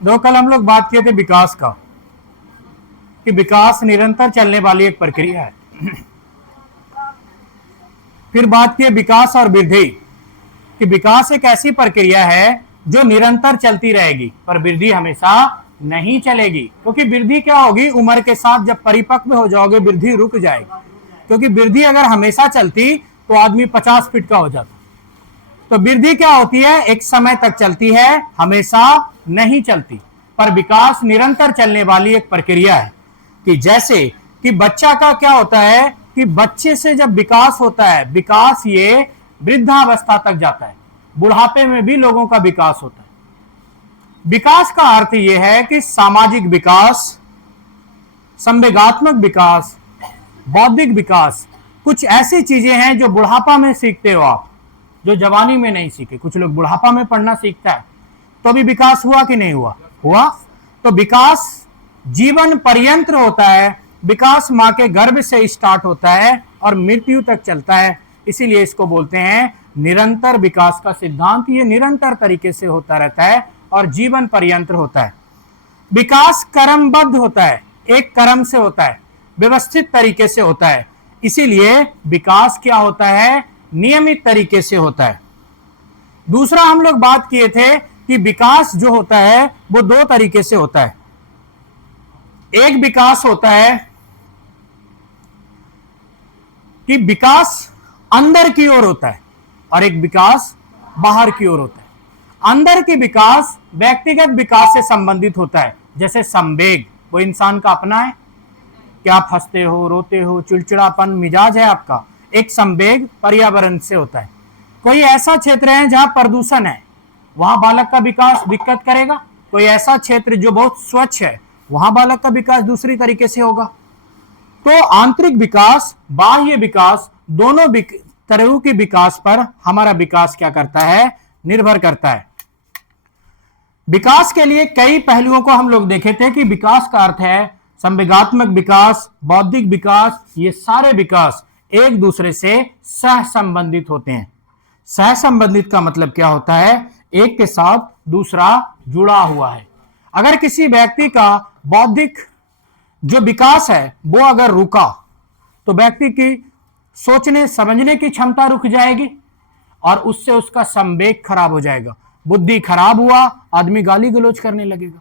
दो कल हम लोग बात किए थे विकास का, कि विकास निरंतर चलने वाली एक प्रक्रिया है। फिर बात की विकास और वृद्धि, कि विकास एक ऐसी प्रक्रिया है जो निरंतर चलती रहेगी, पर वृद्धि हमेशा नहीं चलेगी। क्योंकि वृद्धि क्या होगी, उम्र के साथ जब परिपक्व हो जाओगे वृद्धि रुक जाएगी। क्योंकि वृद्धि अगर हमेशा चलती तो आदमी 50 फीट का हो जाता। तो वृद्धि क्या होती है, एक समय तक चलती है, हमेशा नहीं चलती। पर विकास निरंतर चलने वाली एक प्रक्रिया है। कि जैसे कि बच्चा का क्या होता है कि बच्चे से जब विकास होता है, विकास ये वृद्धावस्था तक जाता है, बुढ़ापे में भी लोगों का विकास होता है। विकास का अर्थ यह है कि सामाजिक विकास, संवेगात्मक विकास, बौद्धिक विकास, कुछ ऐसी चीजें हैं जो बुढ़ापा में सीखते हो आप, जो जवानी में नहीं सीखे। कुछ लोग बुढ़ापा में पढ़ना सीखता है, तो भी विकास हुआ कि नहीं हुआ? हुआ। तो विकास जीवन पर्यंत होता है। विकास मां के गर्भ से स्टार्ट होता है और मृत्यु तक चलता है। इसीलिए इसको बोलते हैं निरंतर विकास का सिद्धांत। ये निरंतर तरीके से होता रहता है और जीवन पर्यंत होता है। विकास क्रमबद्ध होता है, एक क्रम से होता है, व्यवस्थित तरीके से होता है। इसीलिए विकास क्या होता है, नियमित तरीके से होता है। दूसरा हम लोग बात किए थे कि विकास जो होता है वो दो तरीके से होता है। एक विकास होता है कि विकास अंदर की ओर होता है और एक विकास बाहर की ओर होता है। अंदर की विकास व्यक्तिगत विकास से संबंधित होता है। जैसे संवेग, वो इंसान का अपना है, क्या आप हंसते हो, रोते हो, चिड़चिड़ापन मिजाज है आपका, एक संवेग पर्यावरण से होता है। कोई ऐसा क्षेत्र है जहां प्रदूषण है, वहां बालक का विकास दिक्कत करेगा। कोई ऐसा क्षेत्र जो बहुत स्वच्छ है, वहां बालक का विकास दूसरी तरीके से होगा। तो आंतरिक विकास, बाह्य विकास, दोनों तरह के विकास पर हमारा विकास क्या करता है, निर्भर करता है। विकास के लिए कई पहलुओं को हम लोग देखे थे कि विकास का अर्थ है संवेगात्मक विकास, बौद्धिक विकास, ये सारे विकास एक दूसरे से सह संबंधित होते हैं। सह संबंधित का मतलब क्या होता है, एक के साथ दूसरा जुड़ा हुआ है। अगर किसी व्यक्ति का बौद्धिक जो विकास है वो अगर रुका तो व्यक्ति की सोचने समझने की क्षमता रुक जाएगी और उससे उसका संवेग खराब हो जाएगा। बुद्धि खराब हुआ, आदमी गाली गलौज करने लगेगा।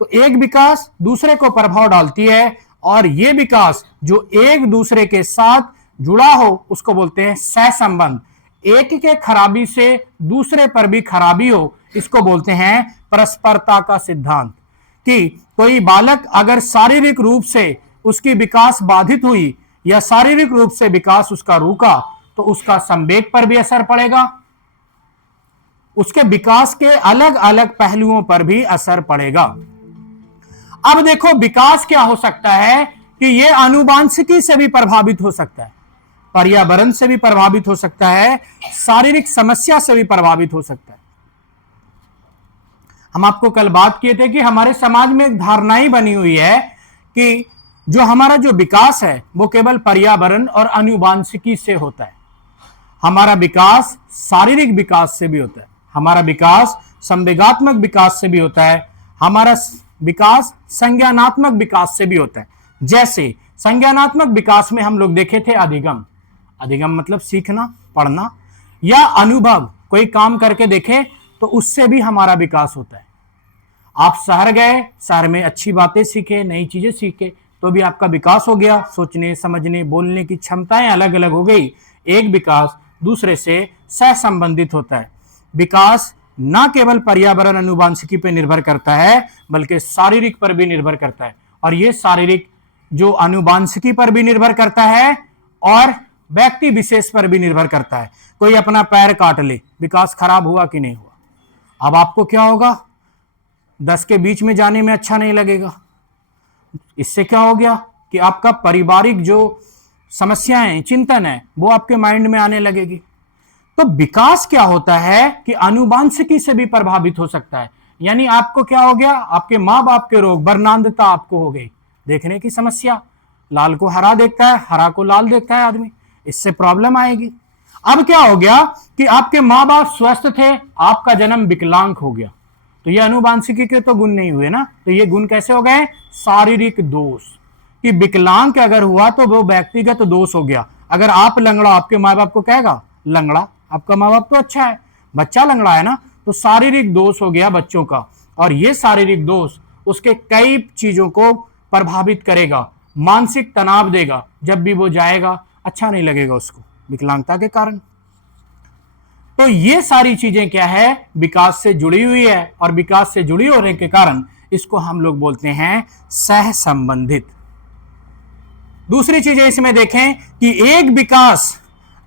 तो एक विकास दूसरे को प्रभाव डालती है और ये विकास जो एक दूसरे के साथ जुड़ा हो उसको बोलते हैं सह संबंध। एक के खराबी से दूसरे पर भी खराबी हो, इसको बोलते हैं परस्परता का सिद्धांत। कि कोई बालक अगर शारीरिक रूप से उसकी विकास बाधित हुई या शारीरिक रूप से विकास उसका रुका तो उसका संवेग पर भी असर पड़ेगा, उसके विकास के अलग अलग पहलुओं पर भी असर पड़ेगा। अब देखो विकास क्या हो सकता है कि यह आनुवांशिकी से भी प्रभावित हो सकता है, पर्यावरण से भी प्रभावित हो सकता है, शारीरिक समस्या से भी प्रभावित हो सकता है। हम आपको कल बात किए थे कि हमारे समाज में एक धारणा ही बनी हुई है कि जो हमारा जो विकास है वो केवल पर्यावरण और आनुवांशिकी से होता है। हमारा विकास शारीरिक विकास से भी होता है, हमारा विकास संवेगात्मक विकास से भी होता है, हमारा विकास संज्ञानात्मक विकास से भी होता है। जैसे संज्ञानात्मक विकास में हम लोग देखे थे अधिगम। अधिगम मतलब सीखना, पढ़ना या अनुभव, कोई काम करके देखे तो उससे भी हमारा विकास होता है। आप शहर गए, शहर में अच्छी बातें सीखे, नई चीजें सीखे, तो भी आपका विकास हो गया। सोचने समझने बोलने की क्षमताएं अलग अलग हो गई। एक विकास दूसरे से सह संबंधित होता है। विकास न केवल पर्यावरण आनुवांशिकी पर निर्भर करता है बल्कि शारीरिक पर भी निर्भर करता है। और यह शारीरिक जो आनुवांशिकी पर भी निर्भर करता है और व्यक्ति विशेष पर भी निर्भर करता है। कोई अपना पैर काट ले, विकास खराब हुआ कि नहीं हुआ? अब आपको क्या होगा, 10 के बीच में जाने में अच्छा नहीं लगेगा। इससे क्या हो गया कि आपका पारिवारिक जो समस्याएं, चिंतन है, वो आपके माइंड में आने लगेगी। तो विकास क्या होता है कि आनुवांशिकी से भी प्रभावित हो सकता है। यानी आपको क्या हो गया, आपके माँ बाप के रोग, वर्णांधता आपको हो गई, देखने की समस्या, लाल को हरा देखता है, हरा को लाल देखता है आदमी, इससे प्रॉब्लम आएगी। अब क्या हो गया कि आपके माँ बाप स्वस्थ थे, आपका जन्म विकलांग हो गया, तो ये अनुवांशिकी के तो गुण नहीं हुए ना, तो ये गुण कैसे हो गए? शारीरिक दोष। कि विकलांग अगर हुआ तो वो व्यक्तिगत दोष हो गया। अगर आप लंगड़ा, आपके माँ बाप को कहेगा लंगड़ा, आपका माँ बाप तो अच्छा है, बच्चा लंगड़ा है ना, तो शारीरिक दोष हो गया बच्चों का। और ये शारीरिक दोष उसके कई चीजों को प्रभावित करेगा, मानसिक तनाव देगा, जब भी वो जाएगा अच्छा नहीं लगेगा उसको विकलांगता के कारण। तो ये सारी चीजें क्या है? विकास से जुड़ी हुई है, और विकास से जुड़ी होने के कारण इसको हम लोग बोलते हैं सह संबंधित। दूसरी चीजें इसमें देखें कि एक विकास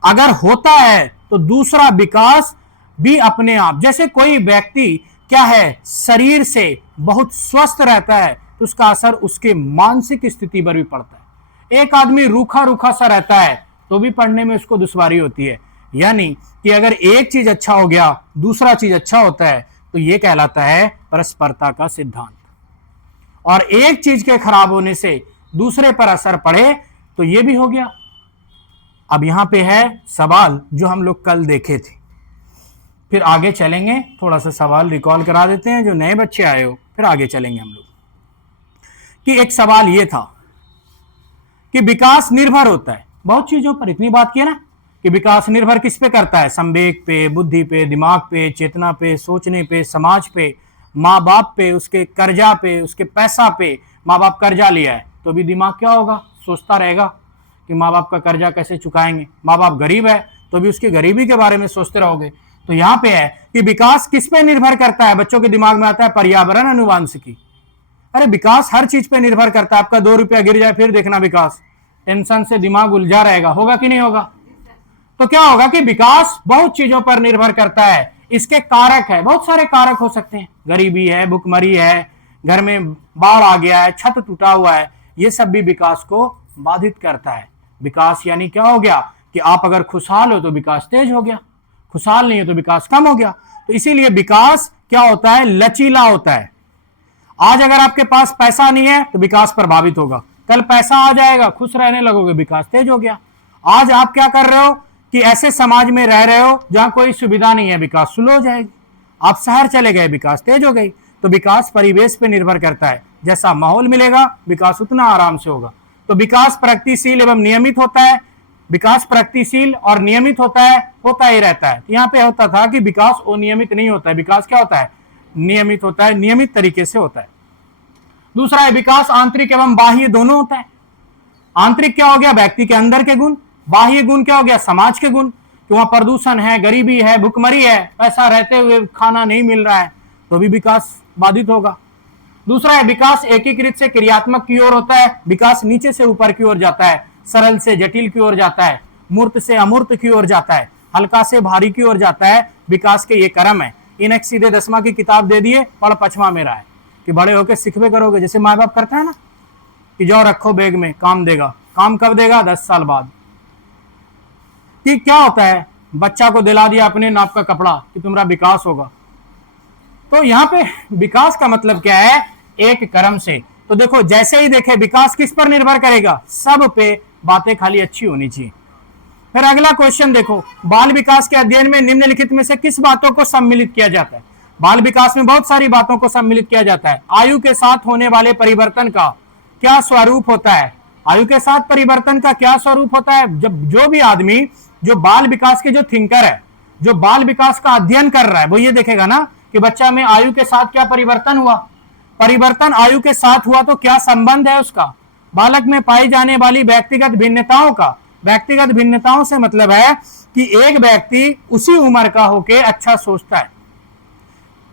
अगर होता है तो दूसरा विकास भी अपने आप, जैसे कोई व्यक्ति क्या है, शरीर से बहुत स्वस्थ रहता है तो उसका असर उसके मानसिक स्थिति पर भी पड़ता है। एक आदमी रूखा रूखा सा रहता है तो भी पढ़ने में उसको दुश्वारी होती है। यानी कि अगर एक चीज अच्छा हो गया दूसरा चीज अच्छा होता है तो यह कहलाता है परस्परता का सिद्धांत। और एक चीज के खराब होने से दूसरे पर असर पड़े तो यह भी हो गया। अब यहां पे है सवाल जो हम लोग कल देखे थे, फिर आगे चलेंगे, थोड़ा सा सवाल रिकॉल करा देते हैं जो नए बच्चे आए हो, फिर आगे चलेंगे हम लोग। कि एक सवाल यह था कि विकास निर्भर होता है बहुत चीजों पर, इतनी बात की ना कि विकास निर्भर किस पे करता है? संवेग पे, बुद्धि पे, दिमाग पे, चेतना पे, सोचने पे, समाज पे, माँ बाप पे, उसके कर्जा पे, उसके पैसा पे। माँ बाप कर्जा लिया है तो भी दिमाग क्या होगा? सोचता रहेगा कि माँ बाप का कर्जा कैसे चुकाएंगे। माँ बाप गरीब है तो भी उसकी गरीबी के बारे में सोचते रहोगे। तो यहाँ पे है कि विकास किस पे निर्भर करता है? बच्चों के दिमाग में आता है पर्यावरण, अनुवांशिकी। अरे विकास हर चीज पे निर्भर करता है। आपका 2 रुपया गिर जाए फिर देखना विकास, टेंशन से दिमाग उलझा रहेगा, होगा कि नहीं होगा? तो क्या होगा कि विकास बहुत चीजों पर निर्भर करता है। इसके कारक है, बहुत सारे कारक हो सकते हैं, गरीबी है, भुखमरी है, घर में बाढ़ आ गया है, छत टूटा हुआ है, ये सब भी विकास को बाधित करता है। विकास यानी क्या हो गया कि आप अगर खुशहाल हो तो विकास तेज हो गया, खुशहाल नहीं हो तो विकास कम हो गया। तो इसीलिए विकास क्या होता है? लचीला होता है। आज अगर आपके पास पैसा नहीं है तो विकास प्रभावित होगा, कल पैसा आ जाएगा, खुश रहने लगोगे, विकास तेज हो गया। आज आप क्या कर रहे हो कि ऐसे समाज में रह रहे हो जहां कोई सुविधा नहीं है, विकास स्लो हो जाएगी। आप शहर चले गए, विकास तेज हो गई। तो विकास परिवेश पे निर्भर करता है, जैसा माहौल मिलेगा विकास उतना आराम से होगा। तो विकास प्रगतिशील एवं नियमित होता है। विकास प्रगतिशील और नियमित होता है, होता ही रहता है। यहाँ पे होता था कि विकास अनियमित नहीं होता है, विकास क्या होता है? नियमित होता है, नियमित तरीके से होता है। दूसरा है विकास आंतरिक एवं बाह्य दोनों होता है। आंतरिक क्या हो गया? व्यक्ति के अंदर के गुण। बाह्य गुण क्या हो गया? समाज के गुण, कि वहां प्रदूषण है, गरीबी है, भुखमरी है, पैसा रहते हुए खाना नहीं मिल रहा है तो भी विकास बाधित होगा। दूसरा है विकास एकीकृत से क्रियात्मक की ओर होता है। विकास नीचे से ऊपर की ओर जाता है, सरल से जटिल की ओर जाता है, मूर्त से अमूर्त की ओर जाता है, हल्का से भारी की ओर जाता है। विकास के ये क्रम है। इन्हें सीधे 10वां की किताब दे दिए, पढ़ 5वां मेरा है कि बड़े होकर सिखबे करोगे, जैसे माँ बाप करता है ना कि जाओ रखो बैग में, काम देगा। काम कब देगा? 10 साल बाद। कि क्या होता है? बच्चा को दिला दिया अपने नाप का कपड़ा कि तुम्हारा विकास होगा। तो यहाँ पे विकास का मतलब क्या है? एक क्रम से। तो देखो जैसे ही देखे विकास किस पर निर्भर करेगा? सब पे। बातें खाली अच्छी होनी चाहिए। फिर अगला क्वेश्चन देखो, बाल विकास के अध्ययन में निम्नलिखित में से किस बातों को सम्मिलित किया जाता है? बाल विकास में बहुत सारी बातों को सम्मिलित किया जाता है। आयु के साथ होने वाले परिवर्तन का क्या स्वरूप होता है? आयु के साथ परिवर्तन का क्या स्वरूप होता है? जब जो भी आदमी जो बाल विकास के जो थिंकर है, जो बाल विकास का अध्ययन कर रहा है, वो ये देखेगा ना कि बच्चा में आयु के साथ क्या परिवर्तन हुआ। परिवर्तन आयु के साथ हुआ तो क्या संबंध है उसका? बालक में पाई जाने वाली व्यक्तिगत भिन्नताओं का। व्यक्तिगत भिन्नताओं से मतलब है कि एक व्यक्ति उसी उम्र का होके अच्छा सोचता है,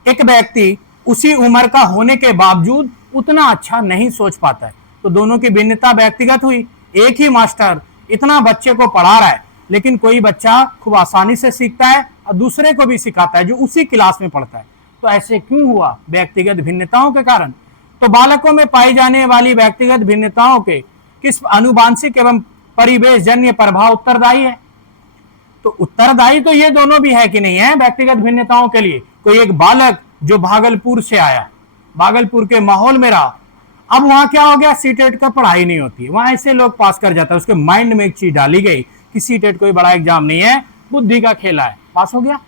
एक व्यक्ति उसी उम्र का होने के बावजूद उतना अच्छा नहीं सोच पाता है। तो दोनों की भिन्नता व्यक्तिगत हुई। एक ही मास्टर इतना बच्चे को पढ़ा रहा है, लेकिन कोई बच्चा खूब आसानी से सीखता है और दूसरे को भी सिखाता है जो उसी क्लास में पढ़ता है। तो ऐसे क्यों हुआ? व्यक्तिगत भिन्नताओं के कारण। तो बालकों में पाई जाने वाली व्यक्तिगत भिन्नताओं के किस आनुवांशिक एवं परिवेश जन्य प्रभाव उत्तरदायी है? तो उत्तरदायी तो ये दोनों भी है कि नहीं है व्यक्तिगत भिन्नताओं के लिए। कोई एक बालक जो भागलपुर से आया, भागलपुर के माहौल में रहा, अब वहां क्या हो गया? सीटेट का पढ़ाई नहीं होती, वहां ऐसे लोग पास कर जाता है। उसके माइंड में एक चीज डाली गई कि सीटेट कोई बड़ा एग्जाम नहीं है, बुद्धि का खेला है, पास हो गया।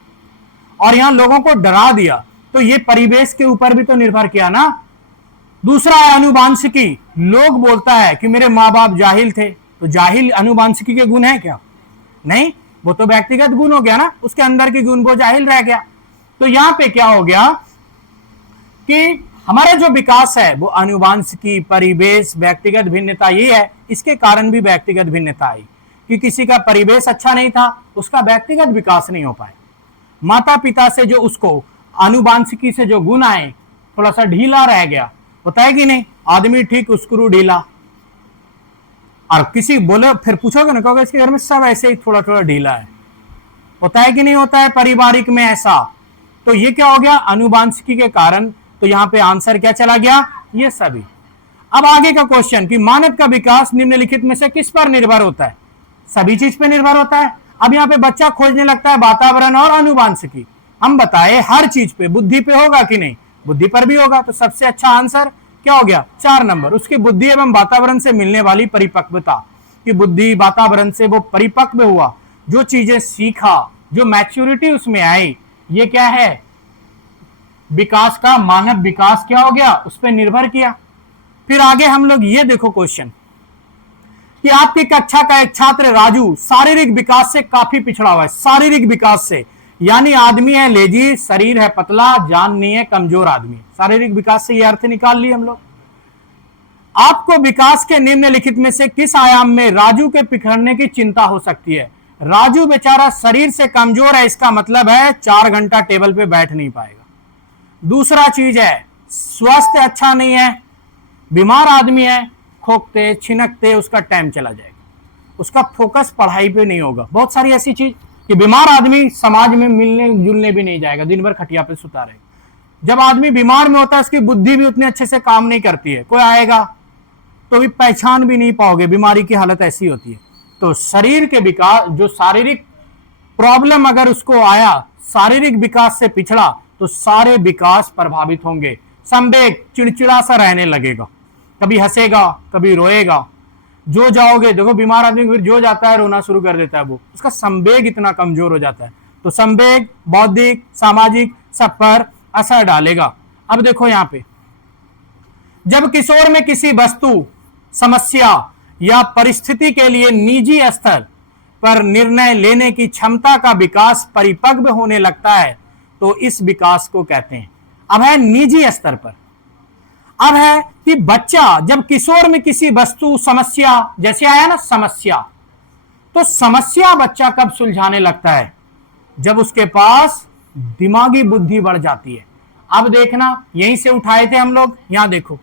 और यहां लोगों को डरा दिया। तो ये परिवेश के ऊपर भी तो निर्भर किया ना। दूसरा है अनुवांशिकी। लोग बोलता है कि मेरे माँ बाप जाहिल थे, तो जाहिल अनुवांशिकी के गुण है क्या? नहीं, वो तो व्यक्तिगत गुण हो गया ना, उसके अंदर के गुण वो जाहिल रह गया। तो यहां पे क्या हो गया कि हमारा जो विकास है वो अनुवांशिकी, परिवेश, व्यक्तिगत भिन्नता, ये है। इसके कारण भी व्यक्तिगत भिन्नता आई कि किसी का परिवेश अच्छा नहीं था, उसका व्यक्तिगत विकास नहीं हो पाया। माता पिता से जो उसको अनुवांशिकी से जो गुण आए, थोड़ा सा ढीला रह गया, होता है कि नहीं? आदमी ठीक, स्क्रू ढीला। और किसी बोले, फिर पूछोगे ना, कहोगे इसके घर में सब ऐसे ही थोड़ा थोड़ा ढीला है। होता है कि नहीं होता है पारिवारिक में ऐसा? तो ये क्या हो गया? अनुवांशिकी के कारण। तो यहां पे आंसर क्या चला गया? ये सभी। अब आगे का क्वेश्चन कि मानव का विकास निम्नलिखित में से किस पर निर्भर होता है? सभी चीज पे निर्भर होता है। अब यहाँ पे बच्चा खोजने लगता है वातावरण और अनुवांशिकी। हम बताए हर चीज पे, बुद्धि पे होगा कि नहीं? बुद्धि पर भी होगा। तो सबसे अच्छा आंसर क्या हो गया? 4 नंबर। उसकी बुद्धि एवं वातावरण से मिलने वाली परिपक्वता, कि बुद्धि वातावरण से वो परिपक्व हुआ, जो चीजें सीखा, जो मैच्योरिटी उसमें आई, ये क्या है? विकास का, मानव विकास क्या हो गया? उस पर निर्भर किया। फिर आगे हम लोग ये देखो क्वेश्चन कि आपकी कक्षा का एक छात्र राजू शारीरिक विकास से काफी पिछड़ा हुआ है। शारीरिक विकास से यानी आदमी है लेजी, शरीर है पतला, जान नहीं है, कमजोर आदमी। शारीरिक विकास से ये अर्थ निकाल लिए हम लोग। आपको विकास के निम्नलिखित में से किस आयाम में राजू के पिछड़ने की चिंता हो सकती है? राजू बेचारा शरीर से कमजोर है, इसका मतलब है 4 घंटा टेबल पे बैठ नहीं पाएगा। दूसरा चीज है स्वास्थ्य अच्छा नहीं है, बीमार आदमी है, खोखते छिनकते उसका टाइम चला जाएगा, उसका फोकस पढ़ाई पे नहीं होगा। बहुत सारी ऐसी चीज कि बीमार आदमी समाज में मिलने जुलने भी नहीं जाएगा, दिन भर खटिया पे सुता रहेगा। जब आदमी बीमार में होता है उसकी बुद्धि भी उतने अच्छे से काम नहीं करती है, कोई आएगा तो भी पहचान भी नहीं पाओगे, बीमारी की हालत ऐसी होती है। तो शरीर के विकास, जो शारीरिक प्रॉब्लम अगर उसको आया, शारीरिक विकास से पिछड़ा, तो सारे विकास प्रभावित होंगे। संवेग, चिड़चिड़ा सा रहने लगेगा, कभी हंसेगा कभी रोएगा। जो जाओगे, देखो बीमार आदमी फिर जो जाता है रोना शुरू कर देता है, वो उसका संवेग इतना कमजोर हो जाता है। तो संवेग बौद्धिक सामाजिक सब पर असर डालेगा। अब देखो यहाँ पे, जब किशोर में किसी वस्तु समस्या या परिस्थिति के लिए निजी स्तर पर निर्णय लेने की क्षमता का विकास परिपक्व होने लगता है, तो इस विकास को कहते हैं। अब है निजी स्तर पर। अब है कि बच्चा जब किशोर में किसी वस्तु समस्या, जैसे आया ना समस्या, तो समस्या बच्चा कब सुलझाने लगता है? जब उसके पास दिमागी बुद्धि बढ़ जाती है। अब देखना, यहीं से उठाए थे हम लोग, यहां देखो,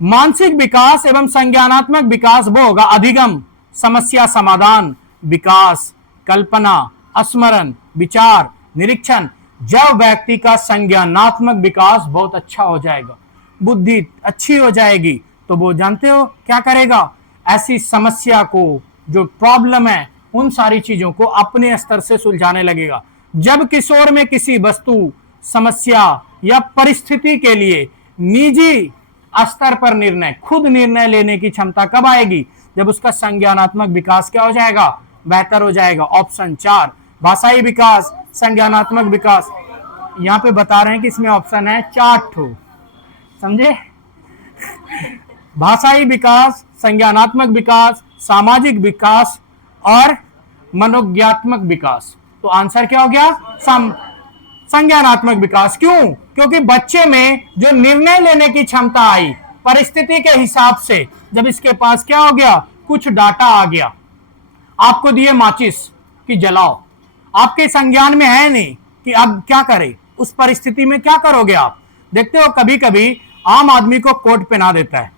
मानसिक विकास एवं संज्ञानात्मक विकास वो होगा अधिगम, समस्या समाधान, विकास, कल्पना, स्मरण, विचार, निरीक्षण। जब व्यक्ति का संज्ञानात्मक विकास बहुत अच्छा हो जाएगा, बुद्धि अच्छी हो जाएगी, तो वो जानते हो क्या करेगा? ऐसी समस्या को, जो प्रॉब्लम है, उन सारी चीजों को अपने स्तर से सुलझाने लगेगा। जब किशोर में किसी वस्तु समस्या या परिस्थिति के लिए निजी स्तर पर निर्णय, खुद निर्णय लेने की क्षमता कब आएगी? जब उसका संज्ञानात्मक विकास क्या हो जाएगा? बेहतर हो जाएगा। ऑप्शन 4, भाषाई विकास, संज्ञानात्मक विकास। यहां पे बता रहे हैं कि इसमें ऑप्शन है 4 ठो, समझे? भाषाई विकास, संज्ञानात्मक विकास, सामाजिक विकास और मनोज्ञात्मक विकास। तो आंसर क्या हो गया? संज्ञानात्मक विकास। क्यों? क्योंकि बच्चे में जो निर्णय लेने की क्षमता आई परिस्थिति के हिसाब से, जब इसके पास क्या हो गया? कुछ डाटा आ गया, आपको दिए माचिस कि जलाओ, आपके संज्ञान में है नहीं कि अब क्या करें, उस परिस्थिति में क्या करोगे आप? देखते हो कभी कभी आम आदमी को कोट पहना देता है,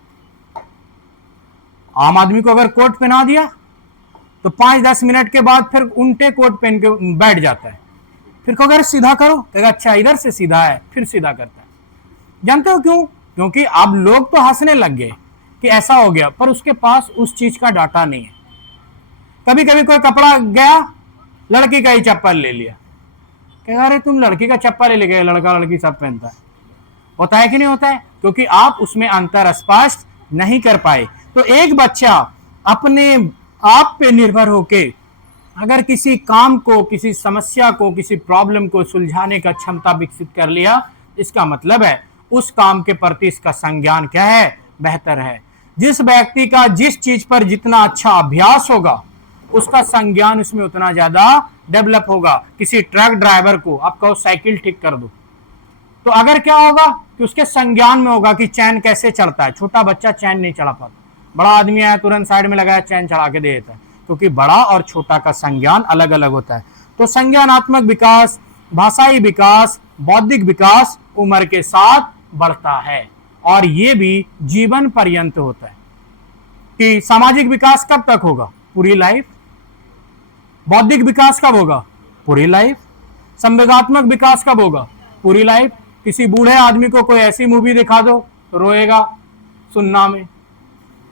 आम आदमी को अगर कोट पहना दिया तो 5-10 मिनट के बाद फिर उल्टे कोट पहन के बैठ जाता है। फिर कहोगे अरे सीधा करो, कहेगा अच्छा इधर से सीधा है, फिर सीधा करता है। जानते हो क्यों? क्योंकि अब लोग तो हंसने लग गए कि ऐसा हो गया, पर उसके पास उस चीज का डाटा नहीं है। कभी कभी कोई कपड़ा गया, लड़की का ही चप्पल ले लिया, कहेगा अरे तुम लड़की का चप्पल ले गए, लड़का लड़की सब पहनता है। होता है कि नहीं होता है? क्योंकि आप उसमें अंतर स्पष्ट नहीं कर पाए। तो एक बच्चा अपने आप पे निर्भर होके अगर किसी काम को, किसी समस्या को, किसी प्रॉब्लम को सुलझाने का क्षमता विकसित कर लिया, इसका मतलब है उस काम के प्रति इसका संज्ञान क्या है, बेहतर है। जिस व्यक्ति का जिस चीज पर जितना अच्छा अभ्यास होगा उसका संज्ञान उसमें उतना ज्यादा डेवलप होगा। किसी ट्रक ड्राइवर को आप कहो साइकिल ठीक कर दो, तो अगर क्या होगा कि उसके संज्ञान में होगा कि चैन कैसे चढ़ता है। छोटा बच्चा चैन नहीं चढ़ा पाता, बड़ा आदमी आया तुरंत साइड में लगाया चैन चढ़ा के दे देता है, क्योंकि बड़ा और छोटा का संज्ञान अलग अलग होता है। तो संज्ञानात्मक विकास, भाषाई विकास, बौद्धिक विकास उम्र के साथ बढ़ता है और ये भी जीवन पर्यंत होता है। कि सामाजिक विकास कब तक होगा, पूरी लाइफ। बौद्धिक विकास कब होगा, पूरी लाइफ। संवेगात्मक विकास कब होगा, पूरी लाइफ। किसी बूढ़े आदमी को कोई ऐसी मूवी दिखा दो तो रोएगा सुनना में,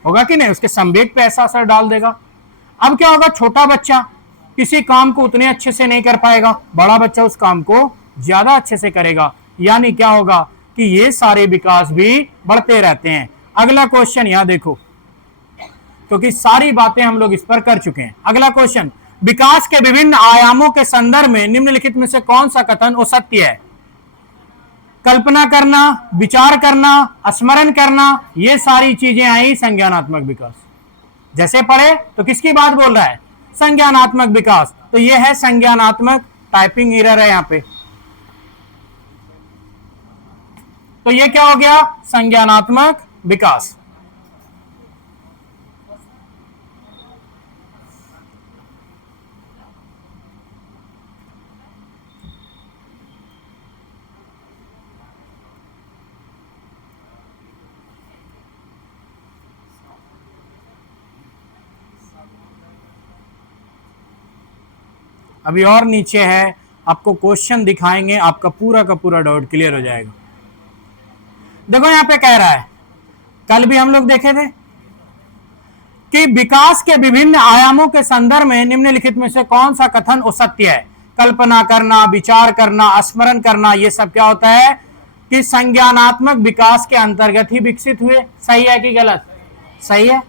होगा कि नहीं, उसके संवेग पे ऐसा असर डाल देगा। अब क्या होगा, छोटा बच्चा किसी काम को उतने अच्छे से नहीं कर पाएगा, बड़ा बच्चा उस काम को ज्यादा अच्छे से करेगा। यानी क्या होगा कि ये सारे विकास भी बढ़ते रहते हैं। अगला क्वेश्चन यहां देखो, क्योंकि सारी बातें हम लोग इस पर कर चुके हैं। अगला क्वेश्चन, विकास के विभिन्न आयामों के संदर्भ में निम्नलिखित में से कौन सा कथन असत्य है। कल्पना करना, विचार करना, स्मरण करना, ये सारी चीजें आई संज्ञानात्मक विकास। जैसे पढ़े तो किसकी बात बोल रहा है, संज्ञानात्मक विकास। तो ये है संज्ञानात्मक, टाइपिंग एरर है यहां पे। तो ये क्या हो गया, संज्ञानात्मक विकास। अभी और नीचे है, आपको क्वेश्चन दिखाएंगे, आपका पूरा का पूरा डाउट क्लियर हो जाएगा। देखो यहां पे कह रहा है, कल भी हम लोग देखे थे कि विकास के विभिन्न आयामों के संदर्भ में निम्नलिखित में से कौन सा कथन असत्य है। कल्पना करना, विचार करना, स्मरण करना, ये सब क्या होता है कि संज्ञानात्मक विकास के अंतर्गत ही विकसित हुए। सही है कि गलत, सही है।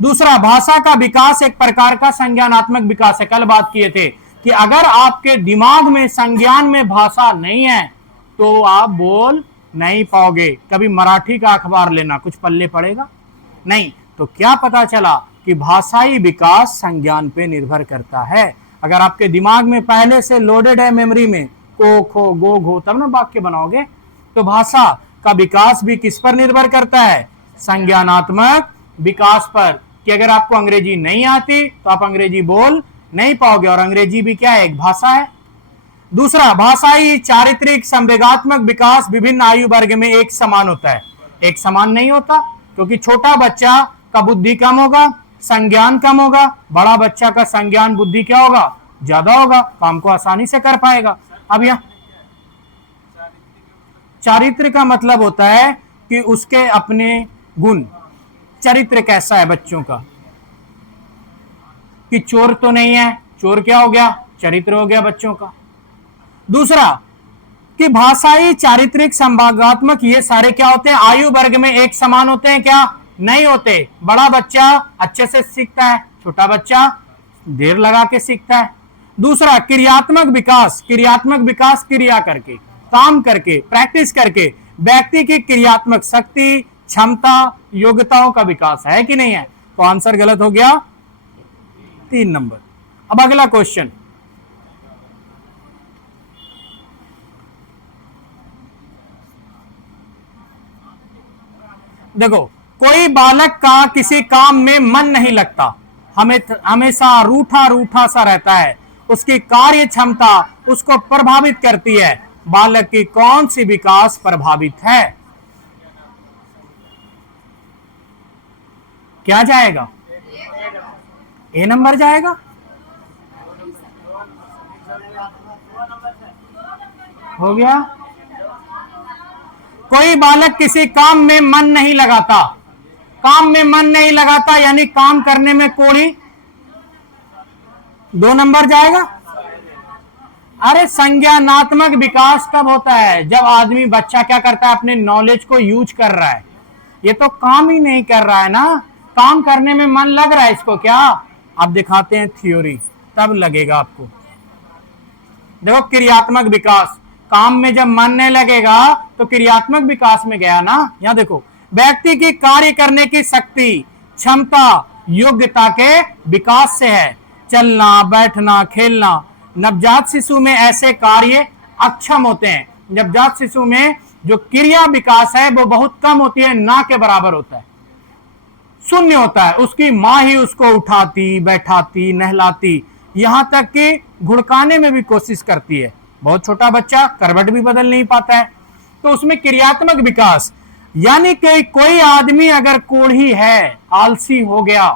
दूसरा, भाषा का विकास एक प्रकार का संज्ञानात्मक विकास है। कल बात किए थे कि अगर आपके दिमाग में संज्ञान में भाषा नहीं है तो आप बोल नहीं पाओगे। कभी मराठी का अखबार लेना, कुछ पल्ले पड़ेगा नहीं। तो क्या पता चला कि भाषाई विकास संज्ञान पे निर्भर करता है। अगर आपके दिमाग में पहले से लोडेड है मेमोरी में को खो गो घो, तब ना वाक्य बनाओगे। तो भाषा का विकास भी किस पर निर्भर करता है, संज्ञानात्मक विकास पर। कि अगर आपको अंग्रेजी नहीं आती तो आप अंग्रेजी बोल नहीं पाओगे, और अंग्रेजी भी क्या है, एक भाषा है। दूसरा, भाषाई चारित्रिक संवेगात्मक विकास विभिन्न आयु वर्ग में एक समान होता है। एक समान नहीं होता, क्योंकि छोटा बच्चा का बुद्धि कम होगा, संज्ञान कम होगा। बड़ा बच्चा का संज्ञान बुद्धि क्या होगा, ज्यादा होगा, काम को आसानी से कर पाएगा। अब यह चारित्र का मतलब होता है कि उसके अपने गुण, चरित्र कैसा है बच्चों का, कि चोर तो नहीं है, चोर क्या हो गया, चरित्र हो गया बच्चों का। दूसरा कि भाषाई चारित्रिक संभागात्मक, ये सारे क्या होते हैं, आयु वर्ग में एक समान होते हैं क्या, नहीं होते। बड़ा बच्चा अच्छे से सीखता है, छोटा बच्चा देर लगा के सीखता है। दूसरा, क्रियात्मक विकास। क्रियात्मक विकास क्रिया करके, काम करके, प्रैक्टिस करके व्यक्ति की क्रियात्मक शक्ति, क्षमता, योग्यताओं का विकास है कि नहीं है। तो आंसर गलत हो गया 3 नंबर। अब अगला क्वेश्चन, देखो, कोई बालक का किसी काम में मन नहीं लगता, हमेशा रूठा रूठा सा रहता है, उसकी कार्य क्षमता उसको प्रभावित करती है। बालक की कौन सी विकास प्रभावित है, क्या जाएगा, ए नंबर जाएगा। हो गया। कोई बालक किसी काम में मन नहीं लगाता, काम में मन नहीं लगाता यानी काम करने में कोड़ी, 2 नंबर जाएगा। अरे संज्ञानात्मक विकास कब होता है, जब आदमी बच्चा क्या करता है, अपने नॉलेज को यूज कर रहा है। ये तो काम ही नहीं कर रहा है ना, काम करने में मन लग रहा है इसको क्या, अब दिखाते हैं थ्योरी, तब लगेगा आपको। देखो क्रियात्मक विकास, काम में जब मन नहीं लगेगा तो क्रियात्मक विकास में गया ना। यहां देखो, व्यक्ति की कार्य करने की शक्ति, क्षमता योग्यता के विकास से है। चलना, बैठना, खेलना। नवजात शिशु में ऐसे कार्य अक्षम होते हैं। नवजात शिशु में जो क्रिया विकास है वो बहुत कम होती है, ना के बराबर होता है, शून्य होता है। उसकी मां ही उसको उठाती, बैठाती, नहलाती, यहां तक कि घुड़काने में भी कोशिश करती है। बहुत छोटा बच्चा करवट भी बदल नहीं पाता है, तो उसमें क्रियात्मक विकास। यानी कि कोई आदमी अगर कोढ़ी है, आलसी हो गया,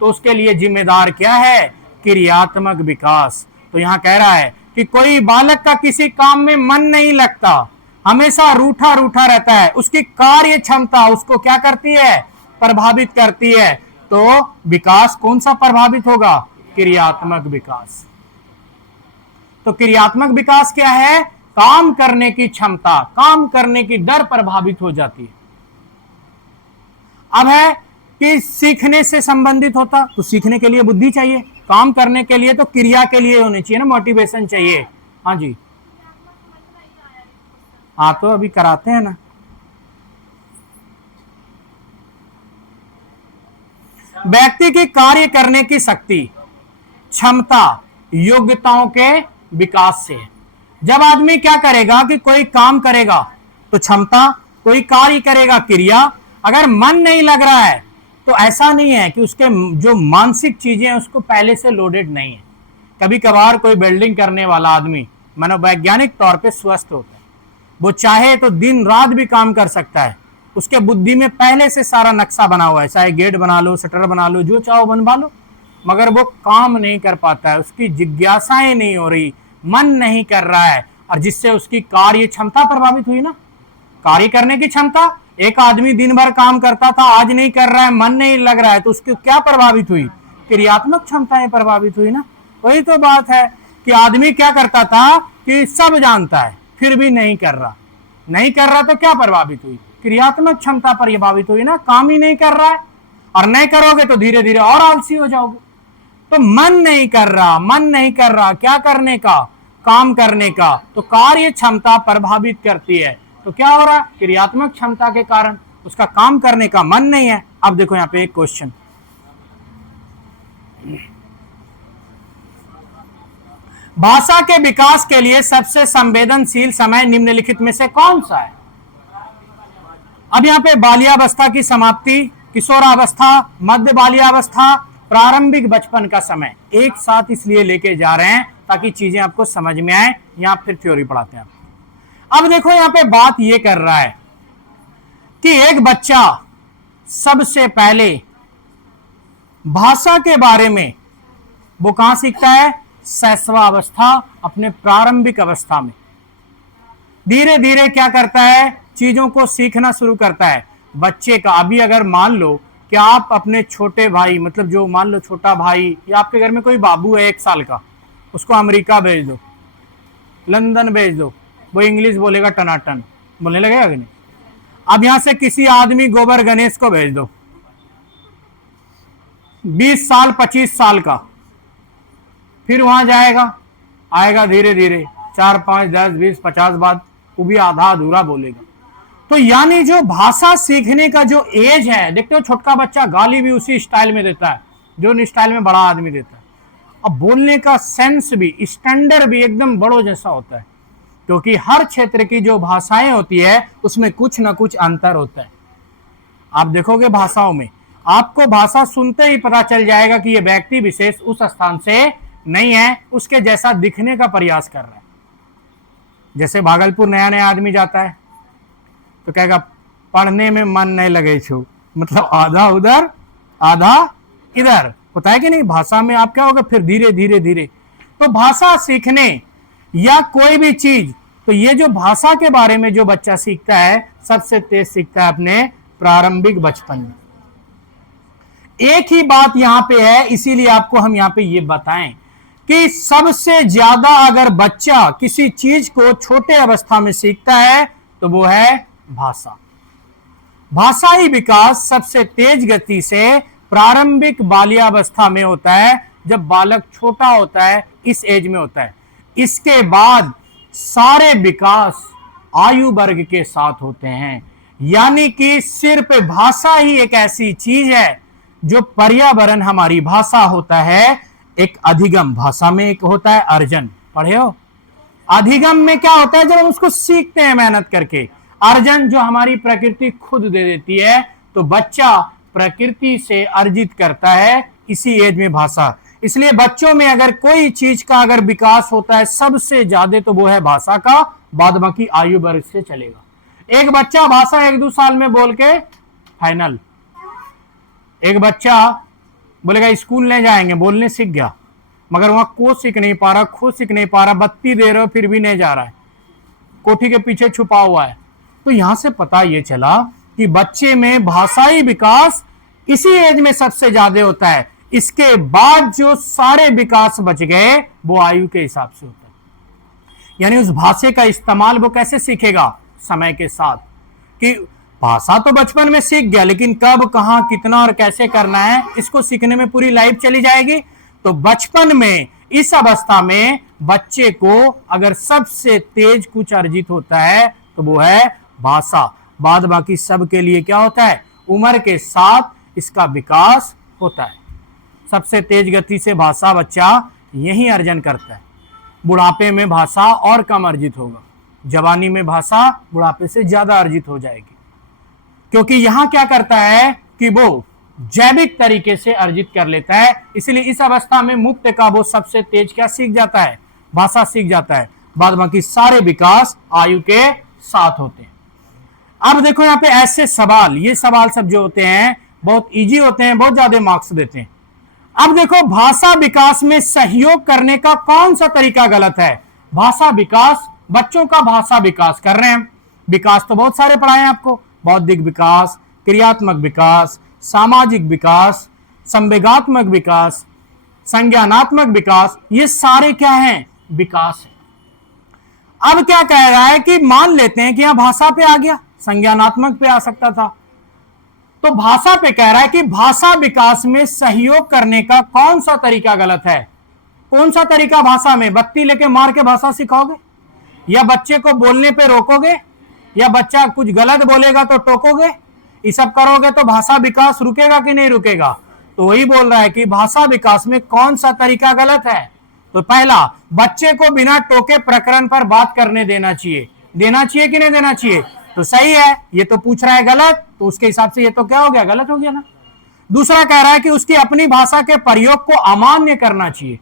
तो उसके लिए जिम्मेदार क्या है? क्रियात्मक विकास। तो यहां कह रहा है कि कोई बालक का किसी काम में मन नहीं लगता, हमेशा रूठा रूठा रहता है, उसकी कार्य क्षमता उसको क्या करती है? प्रभावित करती है। तो विकास कौन सा प्रभावित होगा? क्रियात्मक विकास। तो क्रियात्मक विकास क्या है? काम करने की क्षमता, काम करने की दर प्रभावित हो जाती है। अब है कि सीखने से संबंधित होता, तो सीखने के लिए बुद्धि चाहिए, काम करने के लिए तो क्रिया के लिए होनी चाहिए ना, मोटिवेशन चाहिए। हाँ जी, हाँ तो अभी कराते हैं ना। व्यक्ति की कार्य करने की शक्ति, क्षमता योग्यताओं के विकास से। जब आदमी क्या करेगा कि कोई काम करेगा तो क्षमता, कोई कार्य करेगा क्रिया। अगर मन नहीं लग रहा है तो ऐसा नहीं है कि उसके जो मानसिक चीजें हैं उसको पहले से लोडेड नहीं है। कभी कभार कोई बिल्डिंग करने वाला आदमी मनोवैज्ञानिक तौर पे स्वस्थ होता है, वो चाहे तो दिन रात भी काम कर सकता है, उसके बुद्धि में पहले से सारा नक्शा बना हुआ है, चाहे गेट बना लो, शटर बना लो, जो चाहो बनवा लो, मगर वो काम नहीं कर पाता है, उसकी जिज्ञासाएं नहीं हो रही, मन नहीं कर रहा है, और जिससे उसकी कार्य क्षमता प्रभावित हुई ना। कार्य करने की क्षमता, एक आदमी दिन भर काम करता था, आज नहीं कर रहा है, मन नहीं लग रहा है, तो उसकी क्या प्रभावित हुई? क्रियात्मक क्षमताएं प्रभावित हुई ना। वही तो बात है कि आदमी क्या करता था कि सब जानता है फिर भी नहीं कर रहा, नहीं कर रहा, तो क्या प्रभावित हुई? क्रियात्मक क्षमता प्रभावित हुई ना। काम ही नहीं कर रहा है, और नहीं करोगे तो धीरे धीरे और आलसी हो जाओगे। तो मन नहीं कर रहा, मन नहीं कर रहा क्या करने का? काम करने का। तो कार्य क्षमता प्रभावित करती है। तो क्या हो रहा है? क्रियात्मक क्षमता के कारण उसका काम करने का मन नहीं है। अब देखो यहां पे एक क्वेश्चन, भाषा के विकास के लिए सबसे संवेदनशील समय निम्नलिखित में से कौन सा है? अब यहां पे बाल्यावस्था की समाप्ति, किशोरावस्था, मध्य बाल्यावस्था, प्रारंभिक बचपन का समय एक साथ इसलिए लेके जा रहे हैं ताकि चीजें आपको समझ में आए। यहां फिर थ्योरी पढ़ाते हैं आपको। अब देखो यहां पे बात ये कर रहा है कि एक बच्चा सबसे पहले भाषा के बारे में वो कहां सीखता है? शैशवावस्था, अपने प्रारंभिक अवस्था में। धीरे धीरे क्या करता है? चीजों को सीखना शुरू करता है बच्चे का। अभी अगर मान लो कि आप अपने छोटे भाई, मतलब जो मान लो छोटा भाई, या आपके घर में कोई बाबू है 1 साल का, उसको अमेरिका भेज दो, लंदन भेज दो, वो इंग्लिश बोलेगा टनाटन, बोलने लगेगा कि नहीं? अब यहां से किसी आदमी गोबर गणेश को भेज दो, 20 साल 25 साल का, फिर वहां जाएगा, आएगा धीरे धीरे, 4 5 10 20 50 बाद वो भी आधा अधूरा बोलेगा। तो यानी जो भाषा सीखने का जो एज है, देखते हो छोटका बच्चा गाली भी उसी स्टाइल में देता है जो स्टाइल में बड़ा आदमी देता है। अब बोलने का सेंस भी, स्टैंडर्ड भी एकदम बड़ों जैसा होता है, क्योंकि हर क्षेत्र की जो भाषाएं होती है उसमें कुछ ना कुछ अंतर होता है। आप देखोगे भाषाओं में, आपको भाषा सुनते ही पता चल जाएगा कि यह व्यक्ति विशेष उस स्थान से नहीं है, उसके जैसा दिखने का प्रयास कर रहा है। जैसे भागलपुर नया नया आदमी जाता है तो कहेगा पढ़ने में मन नहीं लगे छू, मतलब आधा उधर आधा इधर होता है कि नहीं। भाषा में आप क्या होगा? फिर धीरे धीरे धीरे। तो भाषा सीखने या कोई भी चीज, तो ये जो भाषा के बारे में जो बच्चा सीखता है सबसे तेज सीखता है अपने प्रारंभिक बचपन में। एक ही बात यहां पे है, इसीलिए आपको हम यहां पे ये बताएं कि सबसे ज्यादा अगर बच्चा किसी चीज को छोटे अवस्था में सीखता है तो वो है भाषा। भाषाई विकास सबसे तेज गति से प्रारंभिक बाल्यावस्था में होता है, जब बालक छोटा होता है, इस एज में होता है। इसके बाद सारे विकास आयु वर्ग के साथ होते हैं। यानी कि सिर्फ भाषा ही एक ऐसी चीज है जो पर्यावरण, हमारी भाषा होता है एक अधिगम, भाषा में एक होता है अर्जन, पढ़े हो। अधिगम में क्या होता है, जब हम उसको सीखते हैं मेहनत करके। अर्जन जो हमारी प्रकृति खुद दे देती है, तो बच्चा प्रकृति से अर्जित करता है इसी एज में भाषा। इसलिए बच्चों में अगर कोई चीज का अगर विकास होता है सबसे ज्यादा, तो वो है भाषा का, बाद बाकी आयु वर्ग से चलेगा। एक बच्चा भाषा 1-2 साल में बोल के फाइनल। एक बच्चा बोलेगा स्कूल नहीं जाएंगे, बोलने सीख गया, मगर वहां को सीख नहीं पा रहा, खुद सीख नहीं पा रहा, बत्ती दे रहे हो फिर भी नहीं जा रहा है, कोठी के पीछे छुपा हुआ है। तो यहां से पता यह चला कि बच्चे में भाषाई विकास इसी एज में सबसे ज्यादा होता है। इसके बाद जो सारे विकास बच गए वो आयु के हिसाब से होता है। यानी उस भाषा का इस्तेमाल वो कैसे सीखेगा, समय के साथ। कि भाषा तो बचपन में सीख गया, लेकिन कब, कहां, कितना और कैसे करना है, इसको सीखने में पूरी लाइफ चली जाएगी। तो बचपन में, इस अवस्था में बच्चे को अगर सबसे तेज कुछ अर्जित होता है तो वो है भाषा। बाद बाकी सब के लिए क्या होता है, उम्र के साथ इसका विकास होता है। सबसे तेज गति से भाषा बच्चा यही अर्जन करता है। बुढ़ापे में भाषा और कम अर्जित होगा, जवानी में भाषा बुढ़ापे से ज्यादा अर्जित हो जाएगी। क्योंकि यहां क्या करता है कि वो जैविक तरीके से अर्जित कर लेता है। इसलिए इस अवस्था में मुक्त का वो सबसे तेज क्या सीख जाता है, भाषा सीख जाता है। बाद बाकी सारे विकास आयु के साथ होते हैं। अब देखो यहाँ पे ऐसे सवाल, ये सवाल सब जो होते हैं बहुत इजी होते हैं, बहुत ज्यादा मार्क्स देते हैं। अब देखो भाषा विकास में सहयोग करने का कौन सा तरीका गलत है। भाषा विकास, बच्चों का भाषा विकास कर रहे हैं, विकास तो बहुत सारे पढ़ाए हैं आपको, बौद्धिक विकास, क्रियात्मक विकास, सामाजिक विकास, संवेगात्मक विकास, संज्ञानात्मक विकास, ये सारे क्या हैं, विकास है। अब क्या कह रहा है कि मान लेते हैं कि यहां भाषा पे आ गया, संज्ञानात्मक पे आ सकता था, तो भाषा पे कह रहा है कि भाषा विकास में सहयोग करने का कौन सा तरीका गलत है। कौन सा तरीका भाषा में, बत्ती लेके मार के भाषा सिखाओगे, या बच्चे को बोलने पे रोकोगे, या बच्चा कुछ गलत बोलेगा तो टोकोगे, ये सब करोगे तो भाषा विकास रुकेगा कि नहीं रुकेगा। तो वही बोल रहा है कि भाषा विकास में कौन सा तरीका गलत है। तो पहला, बच्चे को बिना टोके प्रकरण पर बात करने देना चाहिए। देना चाहिए कि नहीं देना चाहिए, तो सही है। ये तो पूछ रहा है गलत, तो उसके हिसाब से ये तो क्या हो गया, गलत हो गया ना। दूसरा कह रहा है कि उसकी अपनी भाषा के प्रयोग को अमान्य करना चाहिए।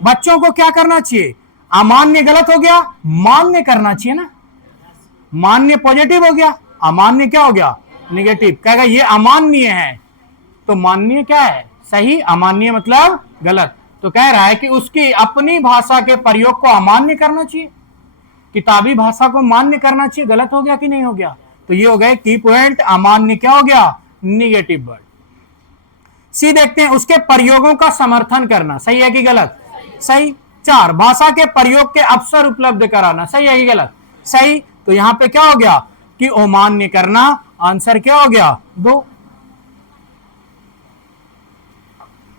बच्चों को क्या करना चाहिए, अमान्य गलत हो गया, मान्य करना चाहिए ना। मान्य पॉजिटिव हो गया, अमान्य क्या हो गया, नेगेटिव। कहेगा ये अमान्य है, तो मान्य क्या है, सही, अमान्य मतलब गलत। तो कह रहा है कि उसकी अपनी भाषा के प्रयोग को अमान्य करना चाहिए, किताबी भाषा को मान्य करना चाहिए। गलत हो गया कि नहीं हो गया। तो ये हो गए की पॉइंट, अमान्य क्या हो गया, निगेटिव वर्ड। सी देखते हैं, उसके प्रयोगों का समर्थन करना, सही है कि गलत, सही। 4, भाषा के प्रयोग के अवसर उपलब्ध कराना, सही है कि गलत, सही। तो यहां पे क्या हो गया कि अमान्य करना, आंसर क्या हो गया, 2।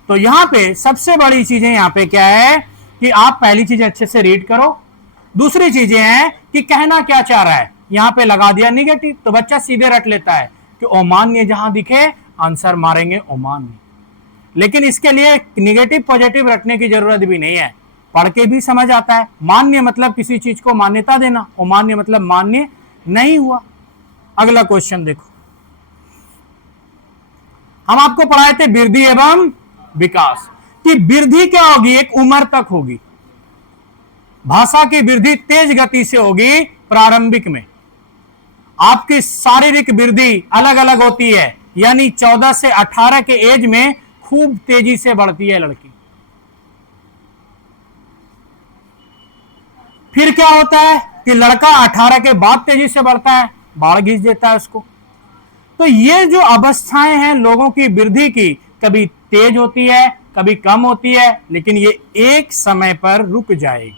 तो यहां पे सबसे बड़ी चीजें यहां पे क्या है कि आप पहली चीज अच्छे से रीड करो। दूसरी चीजें हैं कि कहना क्या चाह रहा है, यहां पे लगा दिया निगेटिव, तो बच्चा सीधे रट लेता है कि अमान्य जहां दिखे आंसर मारेंगे अमान्य। लेकिन इसके लिए निगेटिव पॉजिटिव रटने की जरूरत भी नहीं है, पढ़ के भी समझ आता है। मान्य मतलब किसी चीज को मान्यता देना, अमान्य मतलब मान्य नहीं हुआ। अगला क्वेश्चन देखो, हम आपको पढ़ाए थे वृद्धि एवं विकास कि वृद्धि क्या होगी, एक उम्र तक होगी। भाषा की वृद्धि तेज गति से होगी प्रारंभिक में। आपकी शारीरिक वृद्धि अलग अलग होती है, यानी 14 से 18 के एज में खूब तेजी से बढ़ती है लड़की। फिर क्या होता है कि लड़का 18 के बाद तेजी से बढ़ता है, बाढ़ घिस देता है उसको। तो ये जो अवस्थाएं हैं लोगों की वृद्धि की, कभी तेज होती है कभी कम होती है, लेकिन ये एक समय पर रुक जाएगी।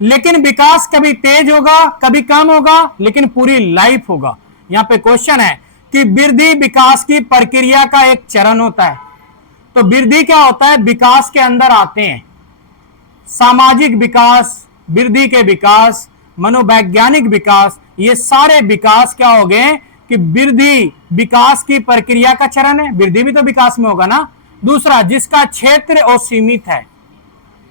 लेकिन विकास कभी तेज होगा कभी कम होगा, लेकिन पूरी लाइफ होगा। यहां पे क्वेश्चन है कि वृद्धि विकास की प्रक्रिया का एक चरण होता है। तो वृद्धि क्या होता है, विकास के अंदर आते हैं सामाजिक विकास, वृद्धि के विकास, मनोवैज्ञानिक विकास, ये सारे विकास क्या हो गए कि वृद्धि विकास की प्रक्रिया का चरण है। वृद्धि भी तो विकास में होगा ना। दूसरा, जिसका क्षेत्र और सीमित है।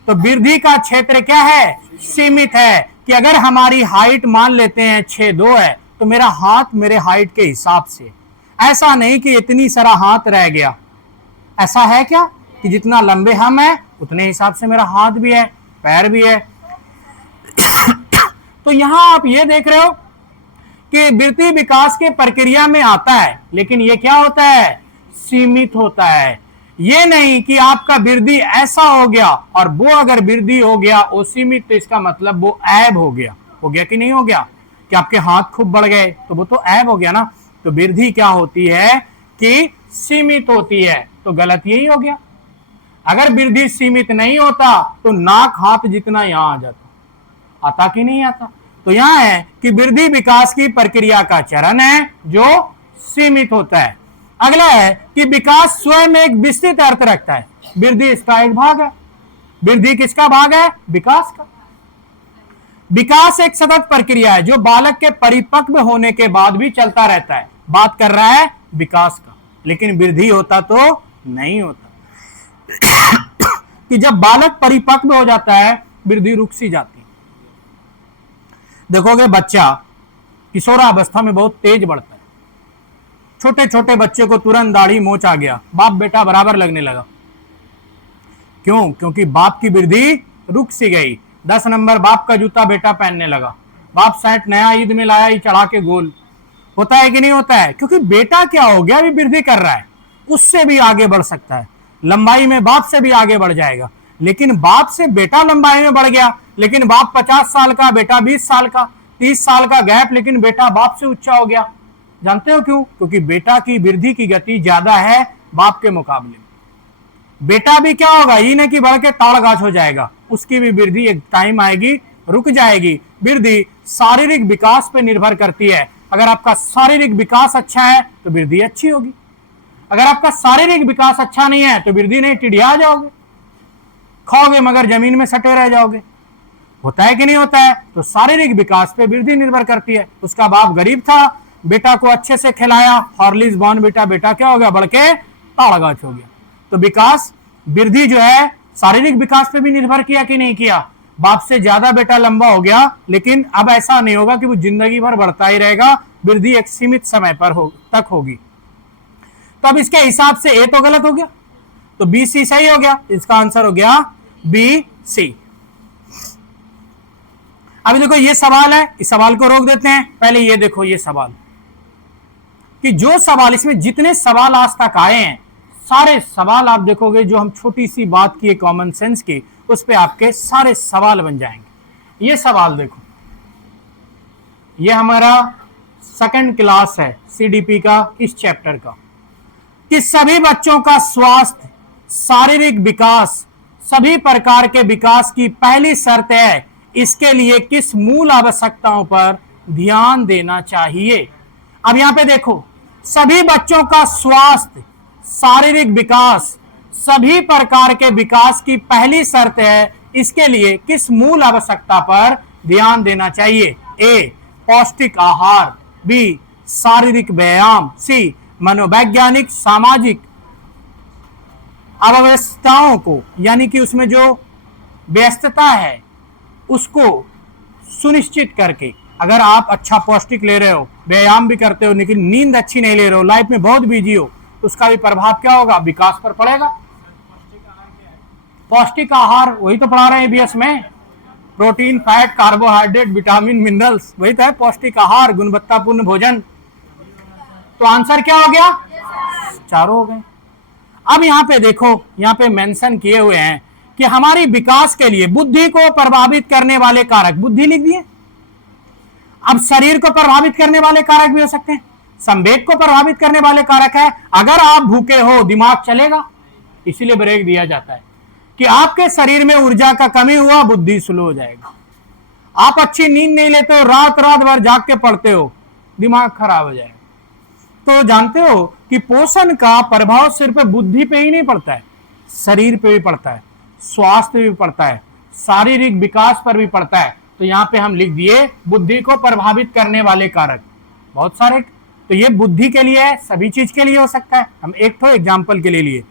तो वृद्धि का क्षेत्र क्या है, सीमित है। कि अगर हमारी हाइट मान लेते हैं 6'2" है, तो मेरा हाथ मेरे हाइट के हिसाब से, ऐसा नहीं कि इतनी सारा हाथ रह गया। ऐसा है क्या कि जितना लंबे हम हैं उतने हिसाब से मेरा हाथ भी है, पैर भी है। तो यहां आप ये देख रहे हो कि वृद्धि विकास के प्रक्रिया में आता है, लेकिन ये क्या होता है, सीमित होता है। ये नहीं कि आपका वृद्धि ऐसा हो गया और वो अगर वृद्धि हो गया वो सीमित, तो इसका मतलब वो ऐब हो गया। हो गया कि नहीं हो गया, कि आपके हाथ खूब बढ़ गए तो वो तो ऐब हो गया ना। तो वृद्धि क्या होती है कि सीमित होती है। तो गलत यही हो गया। अगर वृद्धि सीमित नहीं होता तो नाक हाथ जितना यहां आ जाता, आता कि नहीं आता। तो यहां है कि वृद्धि विकास की प्रक्रिया का चरण है जो सीमित होता है। अगला है कि विकास स्वयं एक विस्तृत अर्थ रखता है। वृद्धि इसका एक भाग है। वृद्धि किसका भाग है, विकास का। विकास एक सतत प्रक्रिया है जो बालक के परिपक्व होने के बाद भी चलता रहता है। बात कर रहा है विकास का, लेकिन वृद्धि होता तो नहीं होता। कि जब बालक परिपक्व हो जाता है वृद्धि रुक सी जाती है। देखोगे बच्चा किशोरावस्था में बहुत तेज बढ़ता है। छोटे छोटे बच्चे को तुरंत दाढ़ी मोच आ गया, बाप बेटा बराबर लगने लगा। क्यों, क्योंकि बाप की वृद्धि रुक सी गई। 10 नंबर बाप का जूता बेटा पहनने लगा। बाप सेट नया ईद में लाया ही चढ़ा के गोल। होता है कि नहीं होता है, क्योंकि बेटा क्या हो गया, अभी वृद्धि कर रहा है, उससे भी आगे बढ़ सकता है। लंबाई में बाप से भी आगे बढ़ जाएगा। लेकिन बाप से बेटा लंबाई में बढ़ गया, लेकिन बाप 50 साल का, बेटा 20 साल का, 30 साल का गैप, लेकिन बेटा बाप से ऊंचा हो गया। जानते हो क्यों, क्योंकि बेटा की वृद्धि की गति ज्यादा है बाप के मुकाबले में। बेटा भी क्या होगा, ये नहीं कि बढ़ के ताड़ गाछ हो जाएगा, उसकी भी वृद्धि एक टाइम आएगी रुक जाएगी। वृद्धि शारीरिक विकास पे निर्भर करती है। अगर आपका शारीरिक विकास अच्छा है तो वृद्धि अच्छी होगी। अगर आपका शारीरिक विकास अच्छा नहीं है तो वृद्धि नहीं, टिढ़िया जाओगे, खाओगे मगर जमीन में सटे रह जाओगे। होता है कि नहीं होता है। तो शारीरिक विकास पे वृद्धि निर्भर करती है। उसका बाप गरीब था, बेटा को अच्छे से खिलाया, हॉर्लिक्स बॉर्नविटा, बेटा क्या हो गया, बढ़ के ताड़गाछ हो गया। तो विकास, वृद्धि जो है शारीरिक विकास पे भी निर्भर किया कि नहीं किया। बाप से ज्यादा बेटा लंबा हो गया, लेकिन अब ऐसा नहीं होगा कि वो जिंदगी भर बढ़ता ही रहेगा। वृद्धि एक सीमित समय पर तक होगी। तो अब इसके हिसाब से ए तो गलत हो गया, तो बी सी सही हो गया। इसका आंसर हो गया बी सी। अभी देखो ये सवाल है, इस सवाल को रोक देते हैं। पहले ये देखो ये सवाल, कि जो सवाल, इसमें जितने सवाल आज तक आए हैं सारे सवाल आप देखोगे, जो हम छोटी सी बात की कॉमन सेंस की, उस पे आपके सारे सवाल बन जाएंगे। ये सवाल देखो, ये हमारा सेकंड क्लास है सीडीपी का, इस चैप्टर का, कि सभी बच्चों का स्वास्थ्य, शारीरिक विकास, सभी प्रकार के विकास की पहली शर्त है। इसके लिए किस मूल आवश्यकताओं पर ध्यान देना चाहिए। अब यहां पे देखो, सभी बच्चों का स्वास्थ्य, शारीरिक विकास, सभी प्रकार के विकास की पहली शर्त है। इसके लिए किस मूल आवश्यकता पर ध्यान देना चाहिए। ए, पौष्टिक आहार, बी, शारीरिक व्यायाम, सी, मनोवैज्ञानिक सामाजिक अव्यवस्थाओं को, यानी कि उसमें जो व्यस्तता है उसको सुनिश्चित करके। अगर आप अच्छा पौष्टिक ले रहे हो, व्यायाम भी करते हो, लेकिन नींद अच्छी नहीं ले रहे हो, लाइफ में बहुत बिजी हो, तो उसका भी प्रभाव क्या होगा, विकास पर पड़ेगा। पौष्टिक आहार वही तो पढ़ा रहे हैं एबीएस में, protein, fat, carbohydrate, vitamin, minerals, वही तो है पौष्टिक आहार, गुणवत्तापूर्ण भोजन। तो आंसर क्या हो गया, चारों हो गए। अब यहां पे देखो, यहां पे मेंशन किए हुए हैं कि हमारी विकास के लिए बुद्धि को प्रभावित करने वाले कारक, बुद्धि लिख दिए। अब शरीर को प्रभावित करने वाले कारक भी हो सकते हैं। संवेग को प्रभावित करने वाले कारक है, अगर आप भूखे हो दिमाग चलेगा, इसीलिए ब्रेक दिया जाता है कि आपके शरीर में ऊर्जा का कमी हुआ, बुद्धि स्लो हो जाएगा। आप अच्छी नींद नहीं लेते हो, रात रात भर जाग के पढ़ते हो, दिमाग खराब हो जाएगा। तो जानते हो कि पोषण का प्रभाव सिर्फ बुद्धि पे ही नहीं पड़ता है, शरीर पे भी पड़ता है, स्वास्थ्य पे भी पड़ता है, शारीरिक विकास पर भी पड़ता है। तो यहाँ पे हम लिख दिए बुद्धि को प्रभावित करने वाले कारक बहुत सारे। तो ये बुद्धि के लिए है, सभी चीज के लिए हो सकता है। हम एक तो एग्जाम्पल के लिए लिए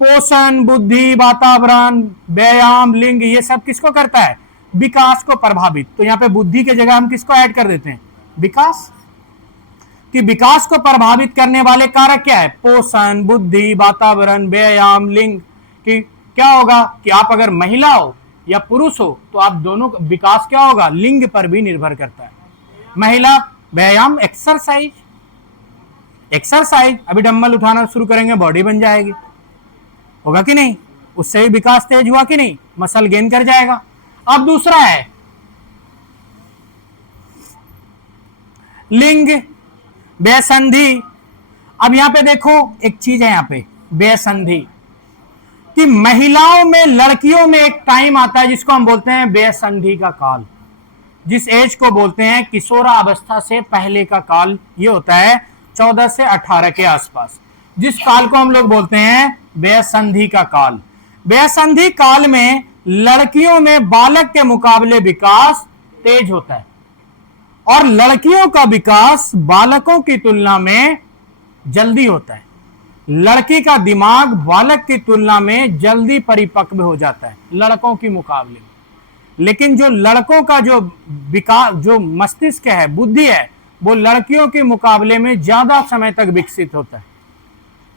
पोषण, बुद्धि, वातावरण, व्यायाम, लिंग, ये सब किसको करता है? विकास को प्रभावित। तो यहाँ पे बुद्धि के जगह हम किसको ऐड कर देते हैं? विकास। कि विकास को प्रभावित करने वाले कारक क्या है? पोषण, बुद्धि, वातावरण, व्यायाम, लिंग। कि क्या होगा कि आप अगर महिला हो या पुरुष हो तो आप दोनों विकास क्या होगा? लिंग पर भी निर्भर करता है। महिला व्यायाम, एक्सरसाइज, अभी डंबल उठाना शुरू करेंगे, बॉडी बन जाएगी, होगा कि नहीं? उससे भी विकास तेज हुआ कि नहीं? मसल गेन कर जाएगा। अब दूसरा है लिंग, बेसंधि। अब यहां पे देखो एक चीज है, यहां पे बेसंधि कि महिलाओं में, लड़कियों में एक टाइम आता है जिसको हम बोलते हैं बेसंधि का काल, जिस एज को बोलते हैं किशोरावस्था से पहले का काल। ये होता है 14 से 18 के आसपास, जिस काल को हम लोग बोलते हैं बेसंधि का काल। बेसंधि काल में लड़कियों में बालक के मुकाबले विकास तेज होता है और लड़कियों का विकास बालकों की तुलना में जल्दी होता है। लड़की का दिमाग बालक की तुलना में जल्दी परिपक्व हो जाता है लड़कों के मुकाबले। लेकिन जो लड़कों का जो विकास, जो मस्तिष्क है, बुद्धि है, वो लड़कियों के मुकाबले में ज्यादा समय तक विकसित होता है।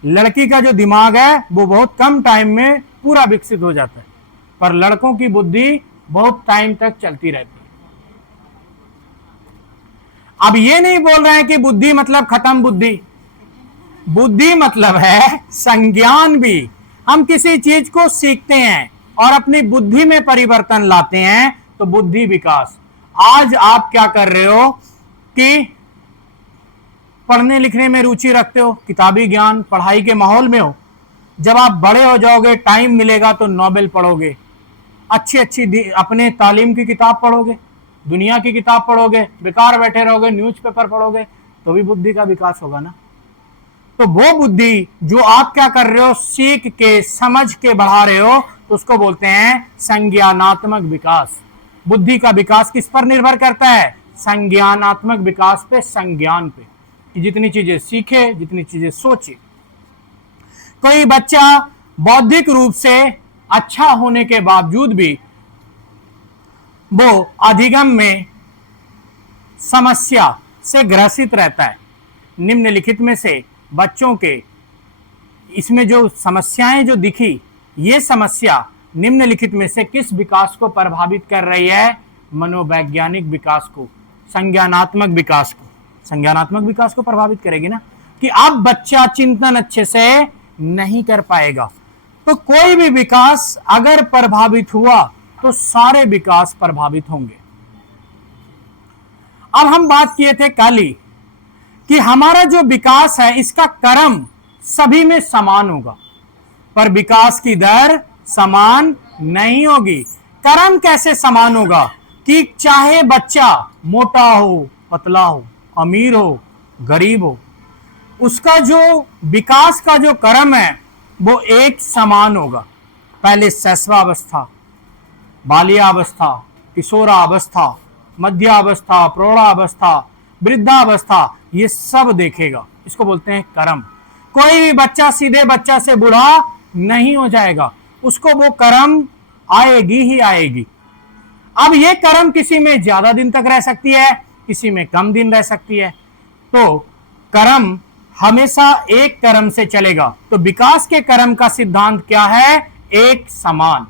लड़की का जो दिमाग है वो बहुत कम टाइम में पूरा विकसित हो जाता है, पर लड़कों की बुद्धि बहुत टाइम तक चलती रहती है। अब ये नहीं बोल रहे हैं कि बुद्धि मतलब खत्म बुद्धि। बुद्धि मतलब है संज्ञान भी। हम किसी चीज को सीखते हैं और अपनी बुद्धि में परिवर्तन लाते हैं तो बुद्धि विकास। आज आप क्या कर रहे हो कि पढ़ने लिखने में रुचि रखते हो, किताबी ज्ञान, पढ़ाई के माहौल में हो। जब आप बड़े हो जाओगे, टाइम मिलेगा तो नॉवेल पढ़ोगे, अच्छी अच्छी अपने तालीम की किताब पढ़ोगे, दुनिया की किताब पढ़ोगे, बेकार बैठे रहोगे, न्यूज़पेपर पढ़ोगे, तो भी बुद्धि का विकास होगा ना। तो वो बुद्धि जो आप क्या कर रहे हो, सीख के, समझ के बढ़ा रहे हो, तो उसको बोलते हैं संज्ञानात्मक विकास। बुद्धि का विकास किस पर निर्भर करता है? संज्ञानात्मक विकास पे, संज्ञान पे, कि जितनी चीजें सीखे, जितनी चीजें सोचे। कोई बच्चा बौद्धिक रूप से अच्छा होने के बावजूद भी वो अधिगम में समस्या से ग्रसित रहता है। निम्नलिखित में से बच्चों के इसमें जो समस्याएं जो दिखी, ये समस्या निम्नलिखित में से किस विकास को प्रभावित कर रही है? मनोवैज्ञानिक विकास को, संज्ञानात्मक विकास को। संज्ञानात्मक विकास को प्रभावित करेगी ना, कि अब बच्चा चिंतन अच्छे से नहीं कर पाएगा। तो कोई भी विकास अगर प्रभावित हुआ तो सारे विकास प्रभावित होंगे। अब हम बात किए थे कल ही कि हमारा जो विकास है इसका क्रम सभी में समान होगा, पर विकास की दर समान नहीं होगी। क्रम कैसे समान होगा? कि चाहे बच्चा मोटा हो, पतला हो, अमीर हो, गरीब हो, उसका जो विकास का जो क्रम है वो एक समान होगा। पहले शैशवावस्था, बाल्यावस्था, किशोरावस्था, मध्यावस्था, प्रौढ़ावस्था, वृद्धावस्था, ये सब देखेगा। इसको बोलते हैं क्रम। कोई भी बच्चा सीधे बच्चा से बूढ़ा नहीं हो जाएगा, उसको वो क्रम आएगी ही आएगी। अब ये क्रम किसी में ज्यादा दिन तक रह सकती है, किसी में कम दिन रह सकती है। तो क्रम हमेशा एक क्रम से चलेगा। तो विकास के क्रम का सिद्धांत क्या है? एक समान।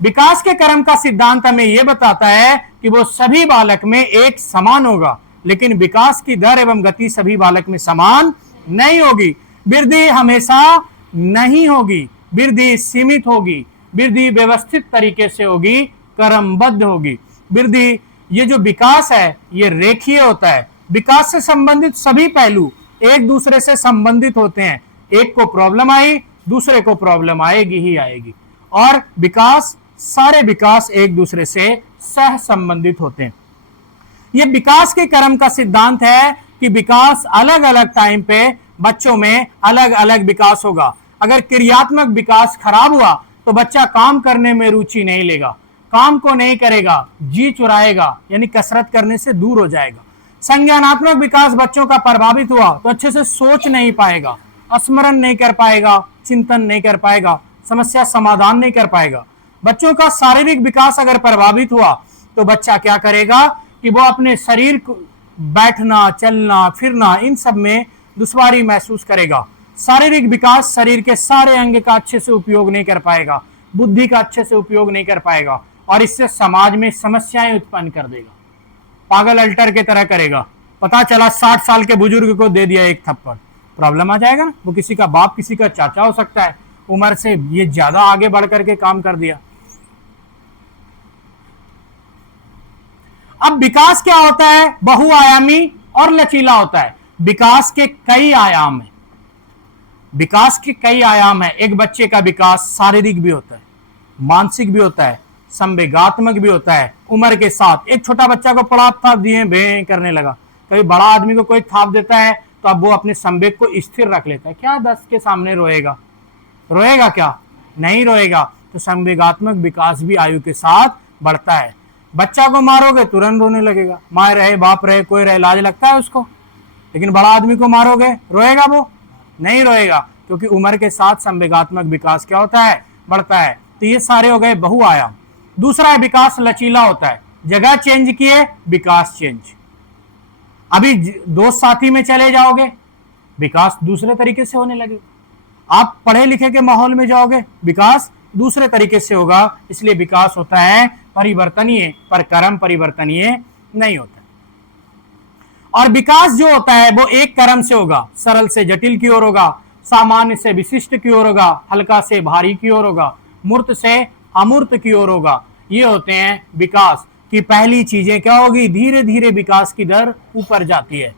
विकास के क्रम का सिद्धांत हमें यह बताता है कि वो सभी बालक में एक समान होगा, लेकिन विकास की दर एवं गति सभी बालक में समान नहीं होगी। वृद्धि हमेशा नहीं होगी, वृद्धि सीमित होगी, वृद्धि व्यवस्थित तरीके से होगी, क्रमबद्ध होगी। वृद्धि, ये जो विकास है ये रेखीय होता है। विकास से संबंधित सभी पहलू एक दूसरे से संबंधित होते हैं। एक को प्रॉब्लम आई, दूसरे को प्रॉब्लम आएगी ही आएगी। और विकास, सारे विकास एक दूसरे से सह संबंधित होते हैं। यह विकास के क्रम का सिद्धांत है कि विकास अलग अलग टाइम पे बच्चों में अलग अलग विकास होगा। अगर क्रियात्मक विकास खराब हुआ तो बच्चा काम करने में रुचि नहीं लेगा, काम को नहीं करेगा, जी चुराएगा, यानी कसरत करने से दूर हो जाएगा। संज्ञानात्मक विकास बच्चों का प्रभावित हुआ तो अच्छे से सोच नहीं पाएगा, स्मरण नहीं कर पाएगा, चिंतन नहीं कर पाएगा, समस्या समाधान नहीं कर पाएगा। बच्चों का शारीरिक विकास अगर प्रभावित हुआ तो बच्चा क्या करेगा कि वो अपने शरीर को बैठना, चलना, फिरना, इन सब में दुश्वारी महसूस करेगा। शारीरिक विकास शरीर के सारे अंग का अच्छे से उपयोग नहीं कर पाएगा, बुद्धि का अच्छे से उपयोग नहीं कर पाएगा और इससे समाज में समस्याएं उत्पन्न कर देगा। पागल अल्टर के तरह करेगा। पता चला 60 साल के बुजुर्ग को दे दिया एक थप्पड़, प्रॉब्लम आ जाएगा ना। वो किसी का बाप, किसी का चाचा हो सकता है, उम्र से ये ज्यादा आगे बढ़ करके काम कर दिया। अब विकास क्या होता है? बहुआयामी और लचीला होता है। विकास के कई आयाम है, विकास के कई आयाम है। एक बच्चे का विकास शारीरिक भी होता है, मानसिक भी होता है, संवेगात्मक भी होता है। उम्र के साथ एक छोटा बच्चा को पड़ा थाप दिए बे करने लगा, कभी बड़ा आदमी को कोई थाप देता है तो अब वो अपने संवेग को स्थिर रख लेता है। क्या 10 के सामने रोएगा? रोएगा क्या? नहीं रोएगा। तो संवेगात्मक विकास भी आयु के साथ बढ़ता है। बच्चा को मारोगे तुरंत रोने लगेगा, माँ रहे, बाप रहे, कोई रहे, लाज लगता है उसको। लेकिन बड़ा आदमी को मारोगे, रोएगा वो? नहीं रोएगा, क्योंकि उम्र के साथ संवेगात्मक विकास क्या होता है? बढ़ता है। तो ये सारे हो गए बहुआयाम। दूसरा है विकास लचीला होता है। जगह चेंज किए, विकास चेंज। अभी दोस्त साथी में चले जाओगे, विकास दूसरे तरीके से होने लगे। आप पढ़े लिखे के माहौल में जाओगे, विकास दूसरे तरीके से होगा। इसलिए विकास होता है परिवर्तनीय, पर क्रम परिवर्तनीय नहीं होता। और विकास जो होता है वो एक क्रम से होगा, सरल से जटिल की ओर होगा, सामान्य से विशिष्ट की ओर होगा, हल्का से भारी की ओर होगा, मूर्त से अमूर्त की ओर होगा। ये होते हैं विकास की पहली चीजें। क्या होगी? धीरे धीरे विकास की दर ऊपर जाती है।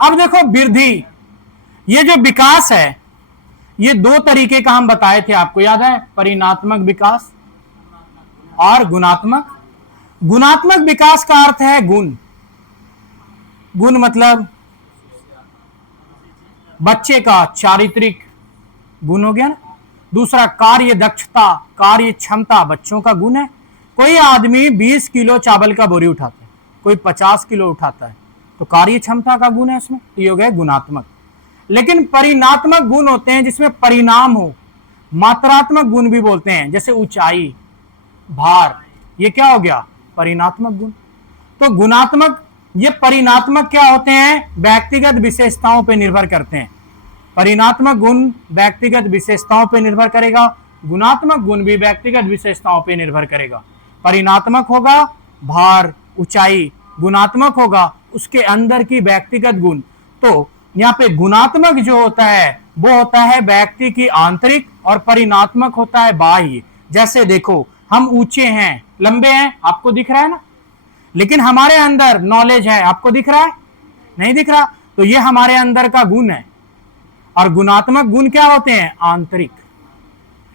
अब देखो वृद्धि, ये जो विकास है ये दो तरीके का हम बताए थे, आपको याद है? परिणात्मक विकास और गुणात्मक। गुणात्मक विकास का अर्थ है गुण। गुण मतलब बच्चे का चारित्रिक गुण हो गया ना। दूसरा कार्य दक्षता, कार्य क्षमता बच्चों का गुण है। कोई आदमी 20 किलो चावल का बोरी उठाता है, कोई 50 किलो उठाता है, तो कार्य क्षमता का गुण है उसमें, तो ये हो गया गुणात्मक। लेकिन परिणात्मक गुण होते हैं जिसमें परिणाम हो। मात्रात्मक गुण भी बोलते हैं, जैसे ऊंचाई, भार, ये क्या हो गया? परिणात्मक गुण। तो गुणात्मक, ये परिणात्मक क्या होते हैं? व्यक्तिगत विशेषताओं पर निर्भर करते हैं। परिणात्मक गुण व्यक्तिगत विशेषताओं पर निर्भर करेगा, गुणात्मक गुण भी व्यक्तिगत विशेषताओं पर निर्भर करेगा। परिणात्मक होगा भार, ऊंचाई, गुणात्मक होगा उसके अंदर की व्यक्तिगत गुण। तो यहाँ पे गुणात्मक जो होता है वो होता है व्यक्ति की आंतरिक, और परिणात्मक होता है बाह्य। जैसे देखो, हम ऊंचे हैं, लंबे हैं, आपको दिख रहा है ना, लेकिन हमारे अंदर नॉलेज है, आपको दिख रहा है? नहीं दिख रहा। तो ये हमारे अंदर का गुण है। और गुणात्मक गुण क्या होते हैं? आंतरिक।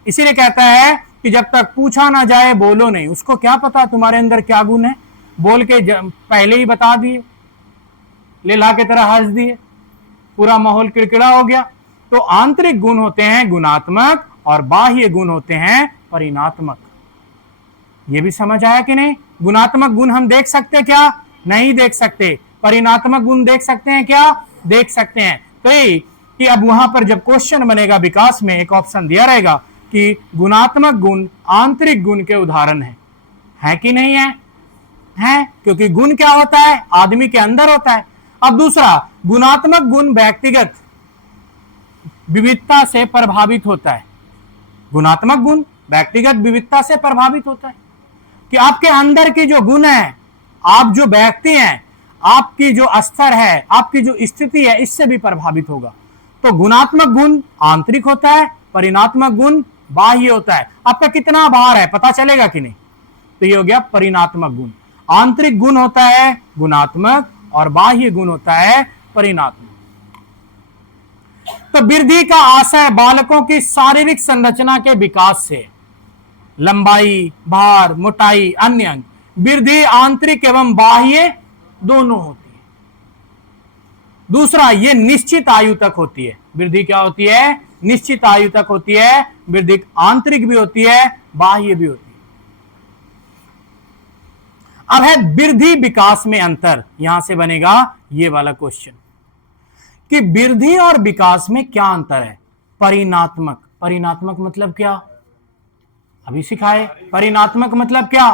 इसीलिए कहता है कि जब तक पूछा ना जाए बोलो नहीं। उसको क्या पता तुम्हारे अंदर क्या गुण है? बोल के पहले ही बता दिए, लेला की तरह हंस दिए, पूरा माहौल किड़किड़ा हो गया। तो आंतरिक गुण होते हैं गुणात्मक और बाह्य गुण होते हैं परिणात्मक। ये भी समझ आया कि नहीं? गुणात्मक गुण हम देख सकते क्या? नहीं देख सकते। परिणात्मक गुण देख सकते हैं क्या? देख सकते हैं। तो कि अब वहां पर जब क्वेश्चन बनेगा विकास में, एक ऑप्शन दिया रहेगा कि गुणात्मक गुण आंतरिक गुण के उदाहरण है कि नहीं है? है, क्योंकि गुण क्या होता है? आदमी के अंदर होता है। अब दूसरा, गुणात्मक गुण व्यक्तिगत विविधता से प्रभावित होता है। गुणात्मक गुण व्यक्तिगत विविधता से प्रभावित होता है कि आपके अंदर की जो गुण है, आप जो व्यक्ति हैं, आपकी जो स्तर है, आपकी जो स्थिति है, इससे भी प्रभावित होगा। तो गुणात्मक गुण आंतरिक होता है, परिणात्मक गुण बाह्य होता है। आपका कितना भार है पता चलेगा कि नहीं? तो ये हो गया परिणात्मक गुण। आंतरिक गुण होता है गुणात्मक और बाह्य गुण होता है परिणात्मक। तो वृद्धि का आशय बालकों की शारीरिक संरचना के विकास से, लंबाई, भार, मोटाई, अन्य अंग। वृद्धि आंतरिक एवं बाह्य दोनों होती है। दूसरा, ये निश्चित आयु तक होती है। वृद्धि क्या होती है? निश्चित आयु तक होती है। वृद्धि आंतरिक भी होती है, बाह्य भी होती है। अब है वृद्धि विकास में अंतर। यहां से बनेगा ये वाला क्वेश्चन कि वृद्धि और विकास में क्या अंतर है। परिणात्मक, परिणात्मक मतलब क्या? अभी सिखाए। परिणात्मक मतलब क्या?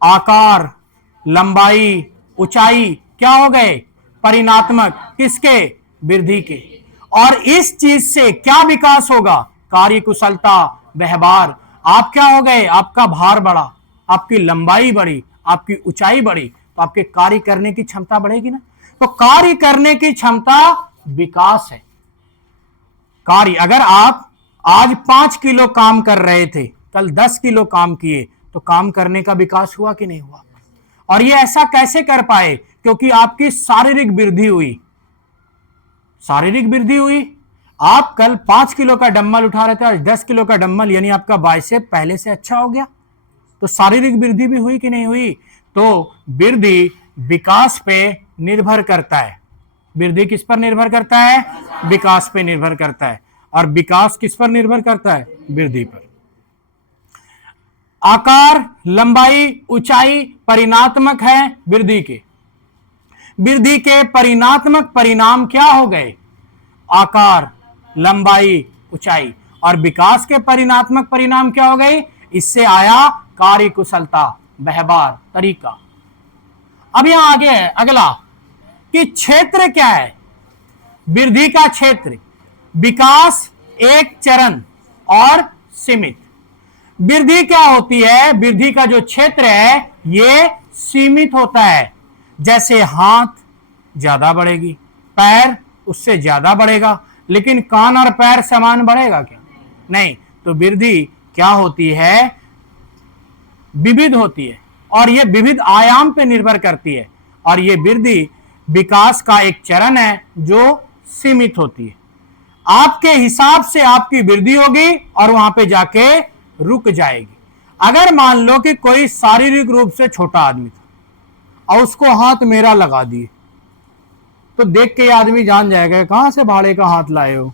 आकार, लंबाई, ऊंचाई क्या हो गए? परिणात्मक। किसके? वृद्धि के। और इस चीज से क्या विकास होगा? कार्य कुशलता, व्यवहार। आप क्या हो गए? आपका भार बढ़ा, आपकी लंबाई बढ़ी, आपकी ऊंचाई बढ़ी, तो आपके कार्य करने की क्षमता बढ़ेगी ना। तो कार्य करने की क्षमता विकास है। कार्य, अगर आप आज 5 किलो काम कर रहे थे, कल 10 किलो काम किए, तो काम करने का विकास हुआ कि नहीं हुआ? और ये ऐसा कैसे कर पाए? क्योंकि आपकी शारीरिक वृद्धि हुई। शारीरिक वृद्धि हुई। आप कल 5 किलो का डंबल उठा रहे थे, आज 10 किलो का डंबल, यानी आपका बाइसेप पहले से अच्छा हो गया। तो शारीरिक वृद्धि भी हुई कि नहीं हुई? तो वृद्धि विकास पे निर्भर करता है। वृद्धि किस पर निर्भर करता है? विकास पे निर्भर करता है। और विकास किस पर निर्भर करता है? वृद्धि पर। आकार, लंबाई, ऊंचाई परिणात्मक है वृद्धि के। वृद्धि के परिणात्मक परिणाम क्या हो गए? आकार, लंबाई, ऊंचाई। और विकास के परिणात्मक परिणाम क्या हो गए? इससे आया कार्य कुशलता, व्यवहार, तरीका। अब यहां आगे है अगला कि क्षेत्र क्या है वृद्धि का? क्षेत्र, विकास, एक चरण और सीमित। वृद्धि क्या होती है? वृद्धि का जो क्षेत्र है ये सीमित होता है। जैसे हाथ ज्यादा बढ़ेगी, पैर उससे ज्यादा बढ़ेगा, लेकिन कान और पैर समान बढ़ेगा क्या? नहीं। तो वृद्धि क्या होती है? विविध होती है, और यह विविध आयाम पे निर्भर करती है। और यह वृद्धि विकास का एक चरण है जो सीमित होती है। आपके हिसाब से आपकी वृद्धि होगी और वहां पे जाके रुक जाएगी। अगर मान लो कि कोई शारीरिक रूप से छोटा आदमी था और उसको हाथ मेरा लगा दिए, तो देख के आदमी जान जाएगा कहां से भाड़े का हाथ लाए हो।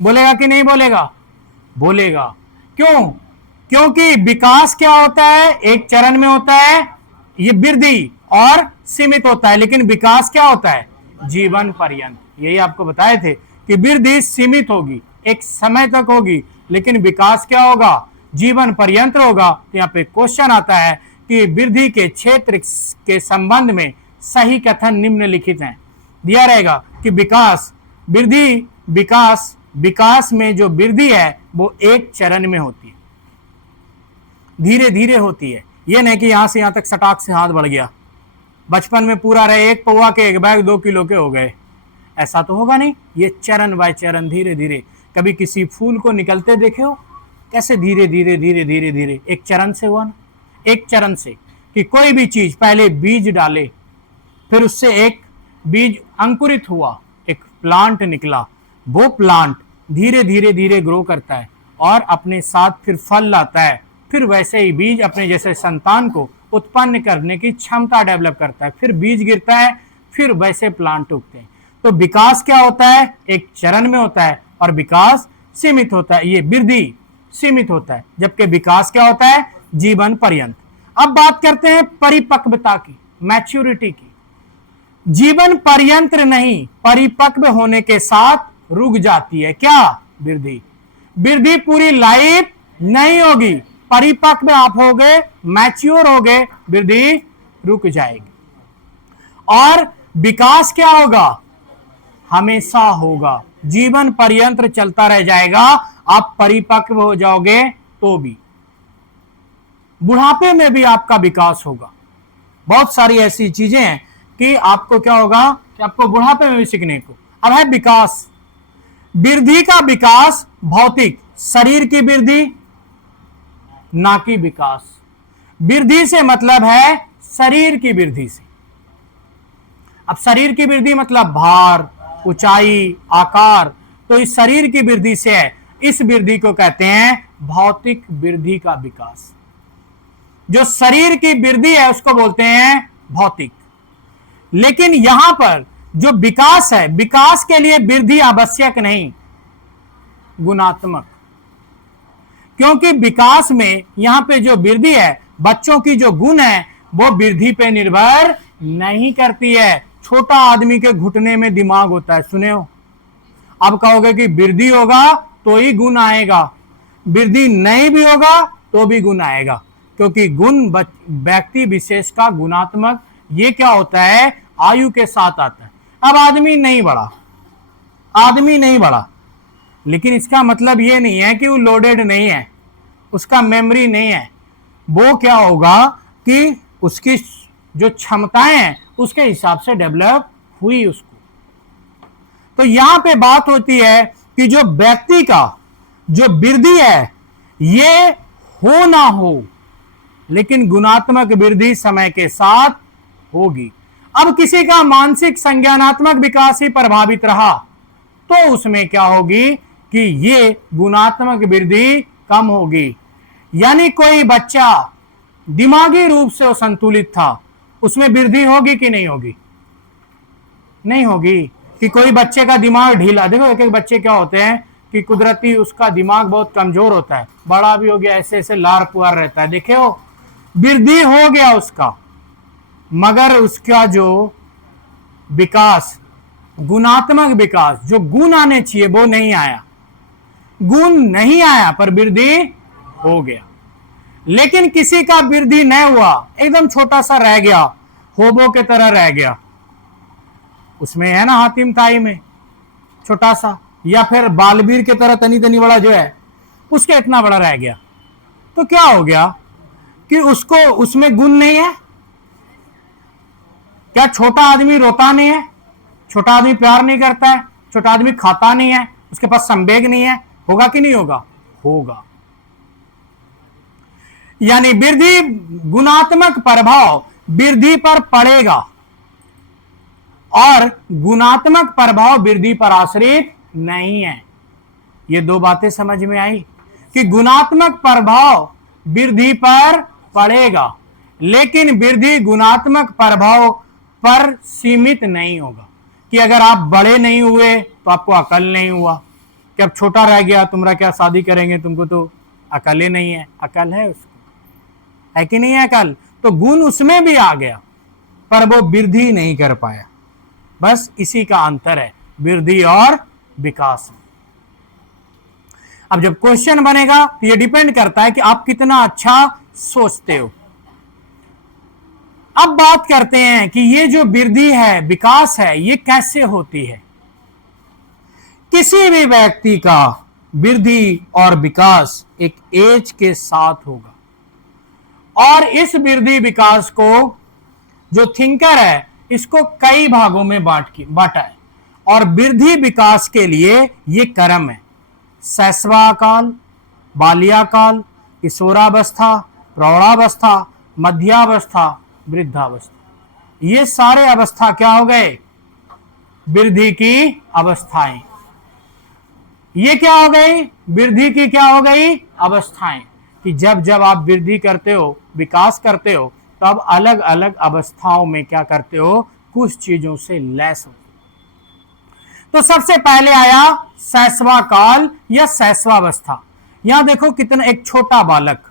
बोलेगा कि नहीं बोलेगा? बोलेगा। क्यों? क्योंकि विकास क्या होता है? एक चरण में होता है, ये वृद्धि, और सीमित होता है। लेकिन विकास क्या होता है? जीवन पर्यंत। यही आपको बताए थे कि वृद्धि सीमित होगी, एक समय तक होगी, लेकिन विकास क्या होगा? जीवन पर्यंत होगा। तो यहाँ पे क्वेश्चन आता है कि वृद्धि के क्षेत्र के संबंध में सही कथन निम्नलिखित हैं। दिया रहेगा कि विकास, वृद्धि, विकास, विकास में जो वृद्धि है वो एक चरण में होती है, धीरे धीरे होती है। ये नहीं कि यहां से यहां तक सटाक से हाथ बढ़ गया, बचपन में पूरा रहे, एक पौवा के एक बैग 2 किलो के हो गए, ऐसा तो होगा नहीं। ये चरण बाय चरण, धीरे धीरे। कभी किसी फूल को निकलते देखे हो? कैसे धीरे धीरे धीरे धीरे धीरे एक चरण से हुआ ना। एक चरण से कि कोई भी चीज पहले बीज डाले, फिर उससे एक बीज अंकुरित हुआ, एक प्लांट निकला, वो प्लांट धीरे धीरे धीरे ग्रो करता है और अपने साथ फिर फल लाता है। फिर वैसे ही बीज अपने जैसे संतान को उत्पन्न करने की क्षमता डेवलप करता है, फिर बीज गिरता है, फिर वैसे प्लांट उगते हैं। तो विकास क्या होता है? एक चरण में होता है, और विकास सीमित होता है। ये वृद्धि सीमित होता है, जबकि विकास क्या होता है? जीवन पर्यंत। अब बात करते हैं परिपक्वता की, मैच्योरिटी की। जीवन पर्यंत नहीं, परिपक्व होने के साथ रुक जाती है क्या? वृद्धि। वृद्धि पूरी लाइफ नहीं होगी, परिपक्व आप हो गए, मैच्योर हो गए, वृद्धि रुक जाएगी। और विकास क्या होगा? हमेशा होगा, जीवन पर्यंत चलता रह जाएगा। आप परिपक्व हो जाओगे तो भी, बुढ़ापे में भी आपका विकास होगा। बहुत सारी ऐसी चीजें हैं कि आपको क्या होगा कि आपको बुढ़ापे में भी सीखने को। अब है विकास। वृद्धि का विकास भौतिक, शरीर की वृद्धि, ना कि विकास। वृद्धि से मतलब है शरीर की वृद्धि से। अब शरीर की वृद्धि मतलब भार, ऊंचाई, आकार, तो इस शरीर की वृद्धि से है। इस वृद्धि को कहते हैं भौतिक वृद्धि का विकास। जो शरीर की वृद्धि है उसको बोलते हैं भौतिक। लेकिन यहां पर जो विकास है, विकास के लिए वृद्धि आवश्यक नहीं, गुणात्मक। क्योंकि विकास में यहां पे जो वृद्धि है, बच्चों की जो गुण है वो वृद्धि पे निर्भर नहीं करती है। छोटा आदमी के घुटने में दिमाग होता है, सुने हो? अब कहोगे कि वृद्धि होगा तो ही गुण आएगा, वृद्धि नहीं भी होगा तो भी गुण आएगा, क्योंकि गुण व्यक्ति विशेष का गुणात्मक ये क्या होता है, आयु के साथ आता है। अब आदमी नहीं बढ़ा, लेकिन इसका मतलब ये नहीं है कि वो लोडेड नहीं है, उसका मेमोरी नहीं है। वो क्या होगा कि उसकी जो क्षमताएं हैं उसके हिसाब से डेवलप हुई उसको। तो यहां पे बात होती है कि जो व्यक्ति का जो वृद्धि है ये हो ना हो, लेकिन गुणात्मक वृद्धि समय के साथ होगी। अब किसी का मानसिक संज्ञानात्मक विकास ही प्रभावित रहा तो उसमें क्या होगी कि ये गुणात्मक वृद्धि कम होगी। यानी कोई बच्चा दिमागी रूप से संतुलित था, उसमें वृद्धि होगी कि नहीं होगी? नहीं होगी। कि कोई बच्चे का दिमाग ढीला, देखो एक एक बच्चे क्या होते हैं कि कुदरती उसका दिमाग बहुत कमजोर होता है, बड़ा भी हो गया ऐसे ऐसे लार पुआर रहता है, देखे हो, वृद्धि हो गया उसका, मगर उसका जो विकास, गुणात्मक विकास, जो गुण आने चाहिए वो नहीं आया, गुण नहीं आया पर वृद्धि हो गया। लेकिन किसी का वृद्धि नहीं हुआ, एकदम छोटा सा रह गया, होबो के तरह रह गया, उसमें है ना हातिम ताई में छोटा सा, या फिर बालवीर के तरह तनी तनी बड़ा जो है उसके इतना बड़ा रह गया, तो क्या हो गया कि उसको उसमें गुण नहीं है। क्या छोटा आदमी रोता नहीं है? छोटा आदमी प्यार नहीं करता है? छोटा आदमी खाता नहीं है? उसके पास संवेग नहीं है? होगा कि नहीं होगा? होगा। यानी वृद्धि, गुणात्मक प्रभाव वृद्धि पर पड़ेगा और गुणात्मक प्रभाव वृद्धि पर आश्रित नहीं है। ये दो बातें समझ में आई कि गुणात्मक प्रभाव वृद्धि पर पड़ेगा, लेकिन वृद्धि गुणात्मक प्रभाव पर सीमित नहीं होगा। कि अगर आप बड़े नहीं हुए तो आपको अकल नहीं हुआ, कि अब छोटा रह गया तुम्हारा क्या शादी करेंगे, तुमको तो अकल ही नहीं है। अकल है उसको, है कि नहीं है अकल? तो गुण उसमें भी आ गया पर वो वृद्धि नहीं कर पाया। बस इसी का अंतर है वृद्धि और विकास में। अब जब क्वेश्चन बनेगा तो ये डिपेंड करता है कि आप कितना अच्छा सोचते हो। अब बात करते हैं कि ये जो वृद्धि है, विकास है, ये कैसे होती है। किसी भी व्यक्ति का वृद्धि और विकास एक एज के साथ होगा, और इस वृद्धि विकास को जो थिंकर है इसको कई भागों में बांटा है, और वृद्धि विकास के लिए ये क्रम है: शैशवाकाल, बाल्याकाल, किशोरावस्था, प्रौढ़ावस्था, मध्यावस्था, वृद्धावस्था। ये सारे अवस्था क्या हो गए? वृद्धि की अवस्थाएं। ये क्या हो गई? वृद्धि की क्या हो गई? अवस्थाएं। कि जब जब आप वृद्धि करते हो, विकास करते हो, तब अलग अलग अवस्थाओं में क्या करते हो? कुछ चीजों से लैस हो। तो सबसे पहले आया शैशवाकाल या शैशवावस्था। यहां देखो कितना, एक छोटा बालक,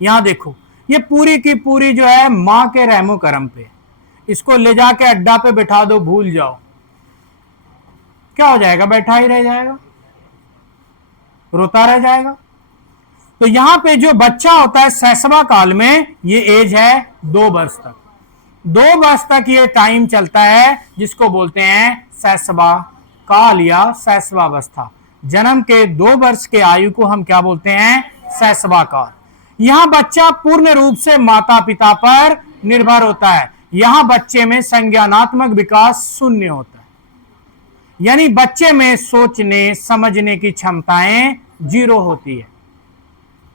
यहां देखो ये पूरी की पूरी जो है मां के रहमो करम पे, इसको ले जाके अड्डा पे बैठा दो, भूल जाओ, क्या हो जाएगा? बैठा ही रह जाएगा, रोता रह जाएगा। तो यहां पे जो बच्चा होता है शैशवा काल में, ये एज है 2 वर्ष तक। 2 वर्ष तक ये टाइम चलता है जिसको बोलते हैं शैशवा काल या शैशवावस्था। जन्म के 2 वर्ष के आयु को हम क्या बोलते हैं? शैशवा काल। यहां बच्चा पूर्ण रूप से माता पिता पर निर्भर होता है। यहां बच्चे में संज्ञानात्मक विकास शून्य होता है, यानी बच्चे में सोचने समझने की क्षमताएं 0 होती है,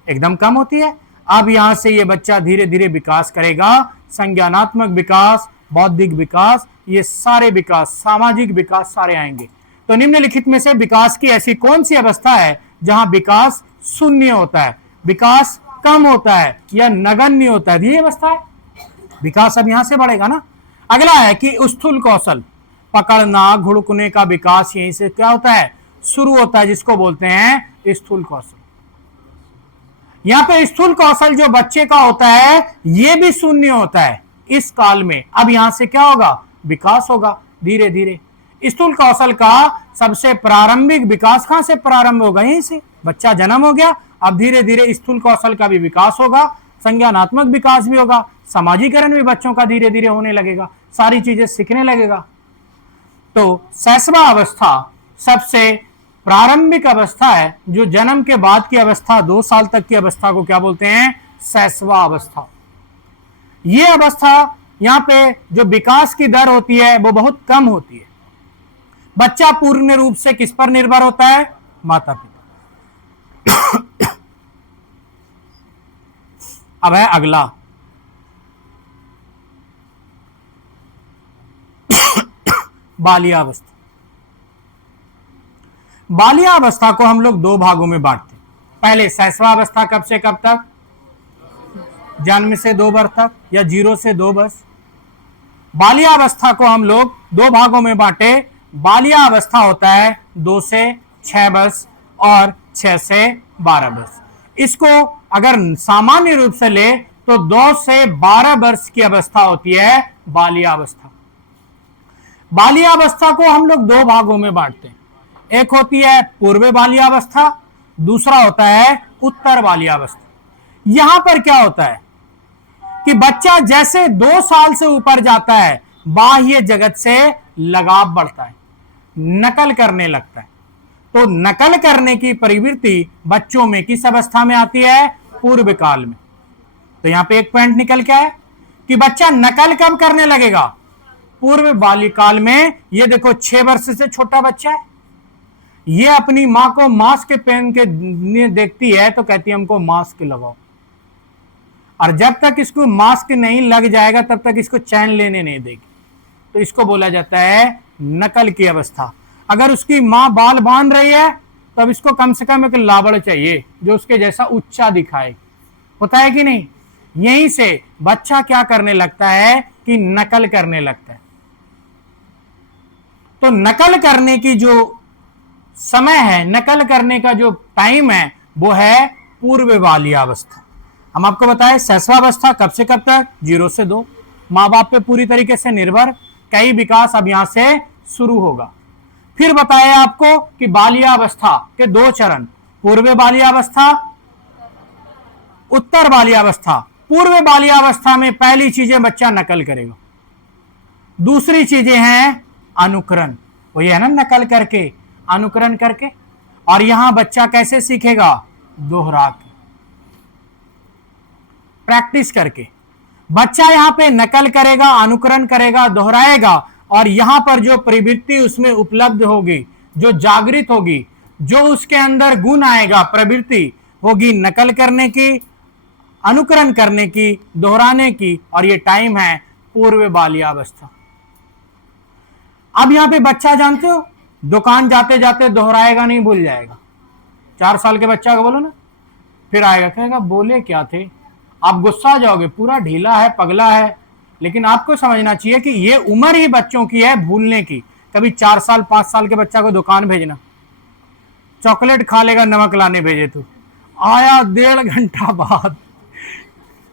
एकदम कम होती है। अब यहां से ये बच्चा धीरे धीरे विकास करेगा, संज्ञानात्मक विकास, बौद्धिक विकास, ये सारे विकास, सामाजिक विकास सारे आएंगे। तो निम्नलिखित में से विकास की ऐसी कौन सी अवस्था है जहां विकास शून्य होता है, विकास कम होता है या नगण्य होता है? ये अवस्था है विकास। अब यहां से बढ़ेगा ना। अगला है कि स्थूल कौशल, पकड़ना घुड़कने का विकास यहीं से क्या होता है, शुरू होता है, जिसको बोलते हैं स्थूल कौशल। यहां पे स्थूल कौशल जो बच्चे का होता है ये भी शून्य होता है इस काल में। अब यहां से क्या होगा, विकास होगा धीरे धीरे। स्थूल कौशल का सबसे प्रारंभिक विकास कहां से प्रारंभ होगा, यहीं से। बच्चा जन्म हो गया, अब धीरे धीरे स्थूल कौशल का भी विकास होगा, संज्ञानात्मक विकास भी होगा, समाजीकरण भी बच्चों का धीरे धीरे होने लगेगा, सारी चीजें सीखने लगेगा। तो शैशव अवस्था सबसे प्रारंभिक अवस्था है, जो जन्म के बाद की अवस्था 2 साल तक की अवस्था को क्या बोलते हैं, शैशवा अवस्था। यह अवस्था यहां पे जो विकास की दर होती है वो बहुत कम होती है। बच्चा पूर्ण रूप से किस पर निर्भर होता है, माता पिता। अब है अगला बाल्यावस्था। बाल्यावस्था को हम लोग 2 भागों में बांटते हैं। पहले शैशवावस्था कब से कब तक, जन्म से 2 वर्ष तक या 0 से 2 वर्ष। बाल्यावस्था को हम लोग 2 भागों में बांटे। बाल्यावस्था होता है 2 से 6 वर्ष और 6 से 12 वर्ष। इसको अगर सामान्य रूप से ले तो 2 से 12 वर्ष की अवस्था होती है बाल्यावस्था। बाल्यावस्था को हम लोग 2 भागों में बांटते हैं। एक होती है पूर्व बाल्यावस्था, दूसरा होता है उत्तर बाल्यावस्था। यहां पर क्या होता है कि बच्चा जैसे 2 साल से ऊपर जाता है बाह्य जगत से लगाव बढ़ता है, नकल करने लगता है। तो नकल करने की प्रवृत्ति बच्चों में किस अवस्था में आती है, पूर्व काल में। तो यहां पे एक पॉइंट निकल के है कि बच्चा नकल कब करने लगेगा, पूर्व बाल्यकाल में। ये देखो 6 वर्ष से छोटा बच्चा है, ये अपनी मां को मास्क पहन के देखती है तो कहती है हमको मास्क लगाओ, और जब तक इसको मास्क नहीं लग जाएगा तब तक इसको चैन लेने नहीं देगी। तो इसको बोला जाता है नकल की अवस्था। अगर उसकी मां बाल बांध रही है तो अब इसको कम से कम एक लावड़ चाहिए जो उसके जैसा ऊंचा दिखाए, होता है कि नहीं। यहीं से बच्चा क्या करने लगता है कि नकल करने लगता है। तो नकल करने की जो समय है, नकल करने का जो टाइम है वो है पूर्व बाल्यावस्था। हम आपको बताएं शैशवावस्था कब से कब तक, 0 से 2। माँ बाप पे पूरी तरीके से निर्भर, कई विकास अब यहां से शुरू होगा। फिर बताया आपको कि बाल्यावस्था के 2 चरण, पूर्व बाल्यावस्था, उत्तर बाल्यावस्था। पूर्व बाल्यावस्था में पहली चीजें बच्चा नकल करेगा, दूसरी चीजें हैं अनुकरण, वही है ना नकल करके, अनुकरण करके। और यहां बच्चा कैसे सीखेगा, दोहरा के, प्रैक्टिस करके। बच्चा यहां पे नकल करेगा, अनुकरण करेगा, दोहराएगा, और यहां पर जो प्रवृत्ति उसमें उपलब्ध होगी, जो जागृत होगी, जो उसके अंदर गुण आएगा, प्रवृत्ति होगी नकल करने की, अनुकरण करने की, दोहराने की, और ये टाइम है पूर्व बाल्यावस्था। अब यहां पे बच्चा जानते हो दुकान जाते जाते दोहराएगा नहीं, भूल जाएगा। 4 साल के बच्चा को बोलो ना, फिर आएगा कहेगा बोले क्या थे, आप गुस्सा आ जाओगे, पूरा ढीला है, पगला है। लेकिन आपको समझना चाहिए कि ये उम्र ही बच्चों की है भूलने की। कभी 4 साल 5 साल के बच्चा को दुकान भेजना, चॉकलेट खा लेगा, नमक लाने भेजे तो आया 1.5 घंटा बाद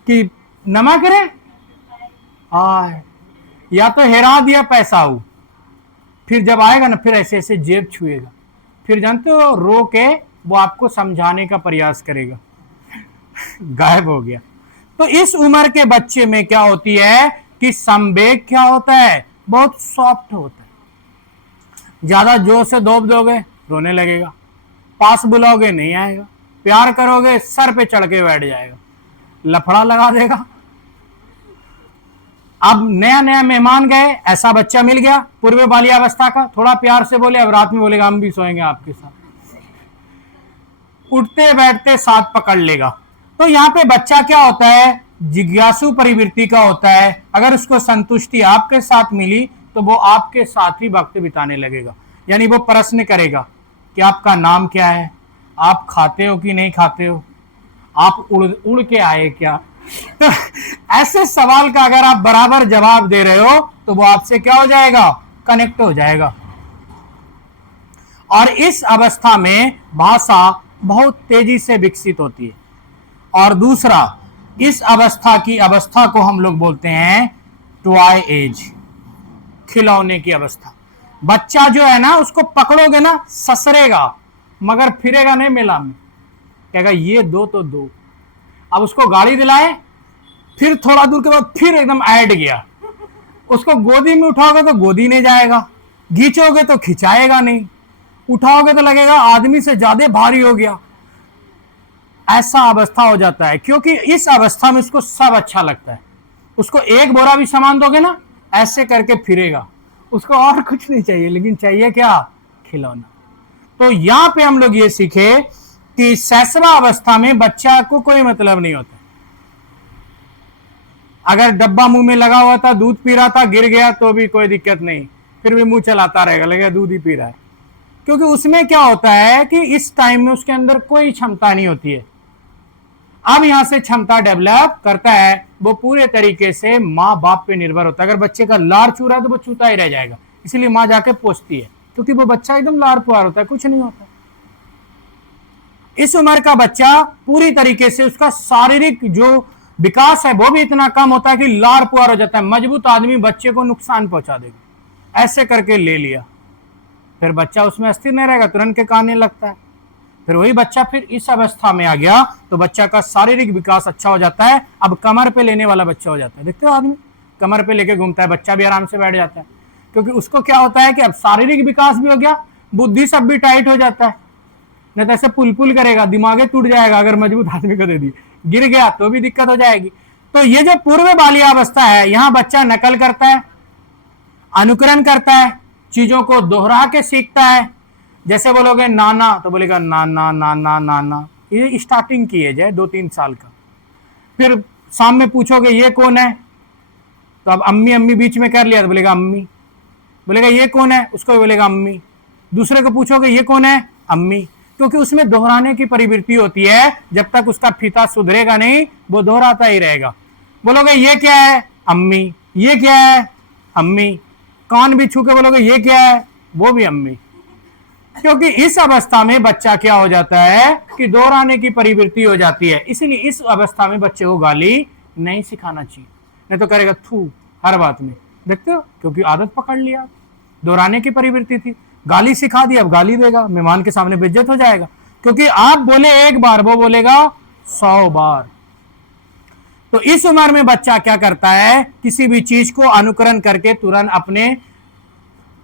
कि नमक रे आए, या तो हेरा दिया पैसा हो। फिर जब आएगा ना फिर ऐसे ऐसे जेब छुएगा, फिर जानते हो रो के वो आपको समझाने का प्रयास करेगा, गायब हो गया। तो इस उम्र के बच्चे में क्या होती है कि संवेग क्या होता है, बहुत सॉफ्ट होता है। ज्यादा जोर से दौब दोगे रोने लगेगा, पास बुलाओगे नहीं आएगा, प्यार करोगे सर पे चढ़ के बैठ जाएगा, लफड़ा लगा देगा। अब नया नया मेहमान गए, ऐसा बच्चा मिल गया पूर्व बाल्यावस्था का, थोड़ा प्यार से बोले, अब रात में बोलेगा हम भी सोएंगे आपके साथ, उठते बैठते साथ पकड़ लेगा। तो यहां पे बच्चा क्या होता है, जिज्ञासु प्रवृत्ति का होता है। अगर उसको संतुष्टि आपके साथ मिली तो वो आपके साथ ही वक्त बिताने लगेगा। यानी वो प्रश्न करेगा कि आपका नाम क्या है, आप खाते हो कि नहीं खाते हो, आप उड़ उड़ के आए क्या। तो ऐसे सवाल का अगर आप बराबर जवाब दे रहे हो तो वो आपसे क्या हो जाएगा, कनेक्ट हो जाएगा। और इस अवस्था में भाषा बहुत तेजी से विकसित होती है। और दूसरा, इस अवस्था को हम लोग बोलते हैं टॉय एज, खिलौने की अवस्था। बच्चा जो है ना, उसको पकड़ोगे ना ससरेगा मगर फिरेगा नहीं मेला में, कहेगा ये दो तो दो। अब उसको गाड़ी दिलाए, फिर थोड़ा दूर के बाद फिर एकदम ऐड गया, उसको गोदी में उठाओगे तो गोदी नहीं जाएगा, खींचोगे तो खिंचाएगा नहीं, उठाओगे तो लगेगा आदमी से ज्यादा भारी हो गया। ऐसा अवस्था हो जाता है, क्योंकि इस अवस्था में उसको सब अच्छा लगता है। उसको एक बोरा भी सामान दोगे ना, ऐसे करके फिरेगा, उसको और कुछ नहीं चाहिए, लेकिन चाहिए क्या, खिलौना। तो यहां पे हम लोग ये सीखे कि शैशव अवस्था में बच्चा को कोई मतलब नहीं होता। अगर डब्बा मुंह में लगा हुआ था, दूध पी रहा था, गिर गया तो भी कोई दिक्कत नहीं, फिर भी मुंह चलाता रहेगा, लगेगा दूध ही पी रहा है। क्योंकि उसमें क्या होता है कि इस टाइम में उसके अंदर कोई क्षमता नहीं होती है। अब यहां से क्षमता डेवलप करता है, वो पूरे तरीके से माँ बाप पे निर्भर होता है। अगर बच्चे का लार चू रहा है तो वो चूता ही रह जाएगा, इसलिए माँ जाके पोंछती है, क्योंकि वो बच्चा एकदम लार पुआर होता है, कुछ नहीं होता। इस उम्र का बच्चा पूरी तरीके से उसका शारीरिक जो विकास है वो भी इतना कम होता है कि लार पुआर हो जाता है। मजबूत आदमी बच्चे को नुकसान पहुंचा देगा, ऐसे करके ले लिया, फिर बच्चा उसमें अस्थिर नहीं रहेगा, तुरंत के कानने लगता है। फिर वही बच्चा फिर इस अवस्था में आ गया तो बच्चा का शारीरिक विकास अच्छा हो जाता है। अब कमर पे लेने वाला बच्चा हो जाता है, देखते हो आदमी कमर पे लेके घूमता है, बच्चा भी आराम से बैठ जाता है, क्योंकि उसको क्या होता है कि अब शारीरिक विकास भी हो गया, बुद्धि सब भी टाइट हो जाता है। नहीं तो ऐसे पुल पुल करेगा, दिमागे टूट जाएगा, अगर मजबूत आदमी को दे दी, गिर गया तो भी दिक्कत हो जाएगी। तो ये जो पूर्व बाल्यावस्था है, यहां बच्चा नकल करता है, अनुकरण करता है, चीजों को दोहरा के सीखता है। जैसे बोलोगे नाना तो बोलेगा नाना नाना नाना, ये स्टार्टिंग की एज है 2-3 साल का। फिर सामने पूछोगे ये कौन है, तो अब अम्मी अम्मी बीच में कर लिया तो बोलेगा अम्मी, बोलेगा ये कौन है, उसको बोलेगा अम्मी। दूसरे को पूछोगे ये कौन है, अम्मी, क्योंकि उसमें दोहराने की प्रवृत्ति होती है। जब तक उसका फीता सुधरेगा नहीं वो दोहराता ही रहेगा। बोलोगे ये क्या है, अम्मी, ये क्या है, अम्मी, कान भी छू के बोलोगे ये क्या है, वो भी अम्मी। क्योंकि इस अवस्था में बच्चा क्या हो जाता है कि दोहराने की प्रवृत्ति हो जाती है। इसीलिए इस अवस्था में बच्चे को गाली नहीं सिखाना चाहिए, नहीं तो करेगा थू हर बात में, देखते हो, क्योंकि आदत पकड़ लिया, दोहराने की प्रवृत्ति थी, गाली सिखा दी, अब गाली देगा, मेहमान के सामने बेइज्जत हो जाएगा। क्योंकि आप बोले एक बार, वो बोलेगा 100 बार। तो इस उम्र में बच्चा क्या करता है, किसी भी चीज को अनुकरण करके तुरंत अपने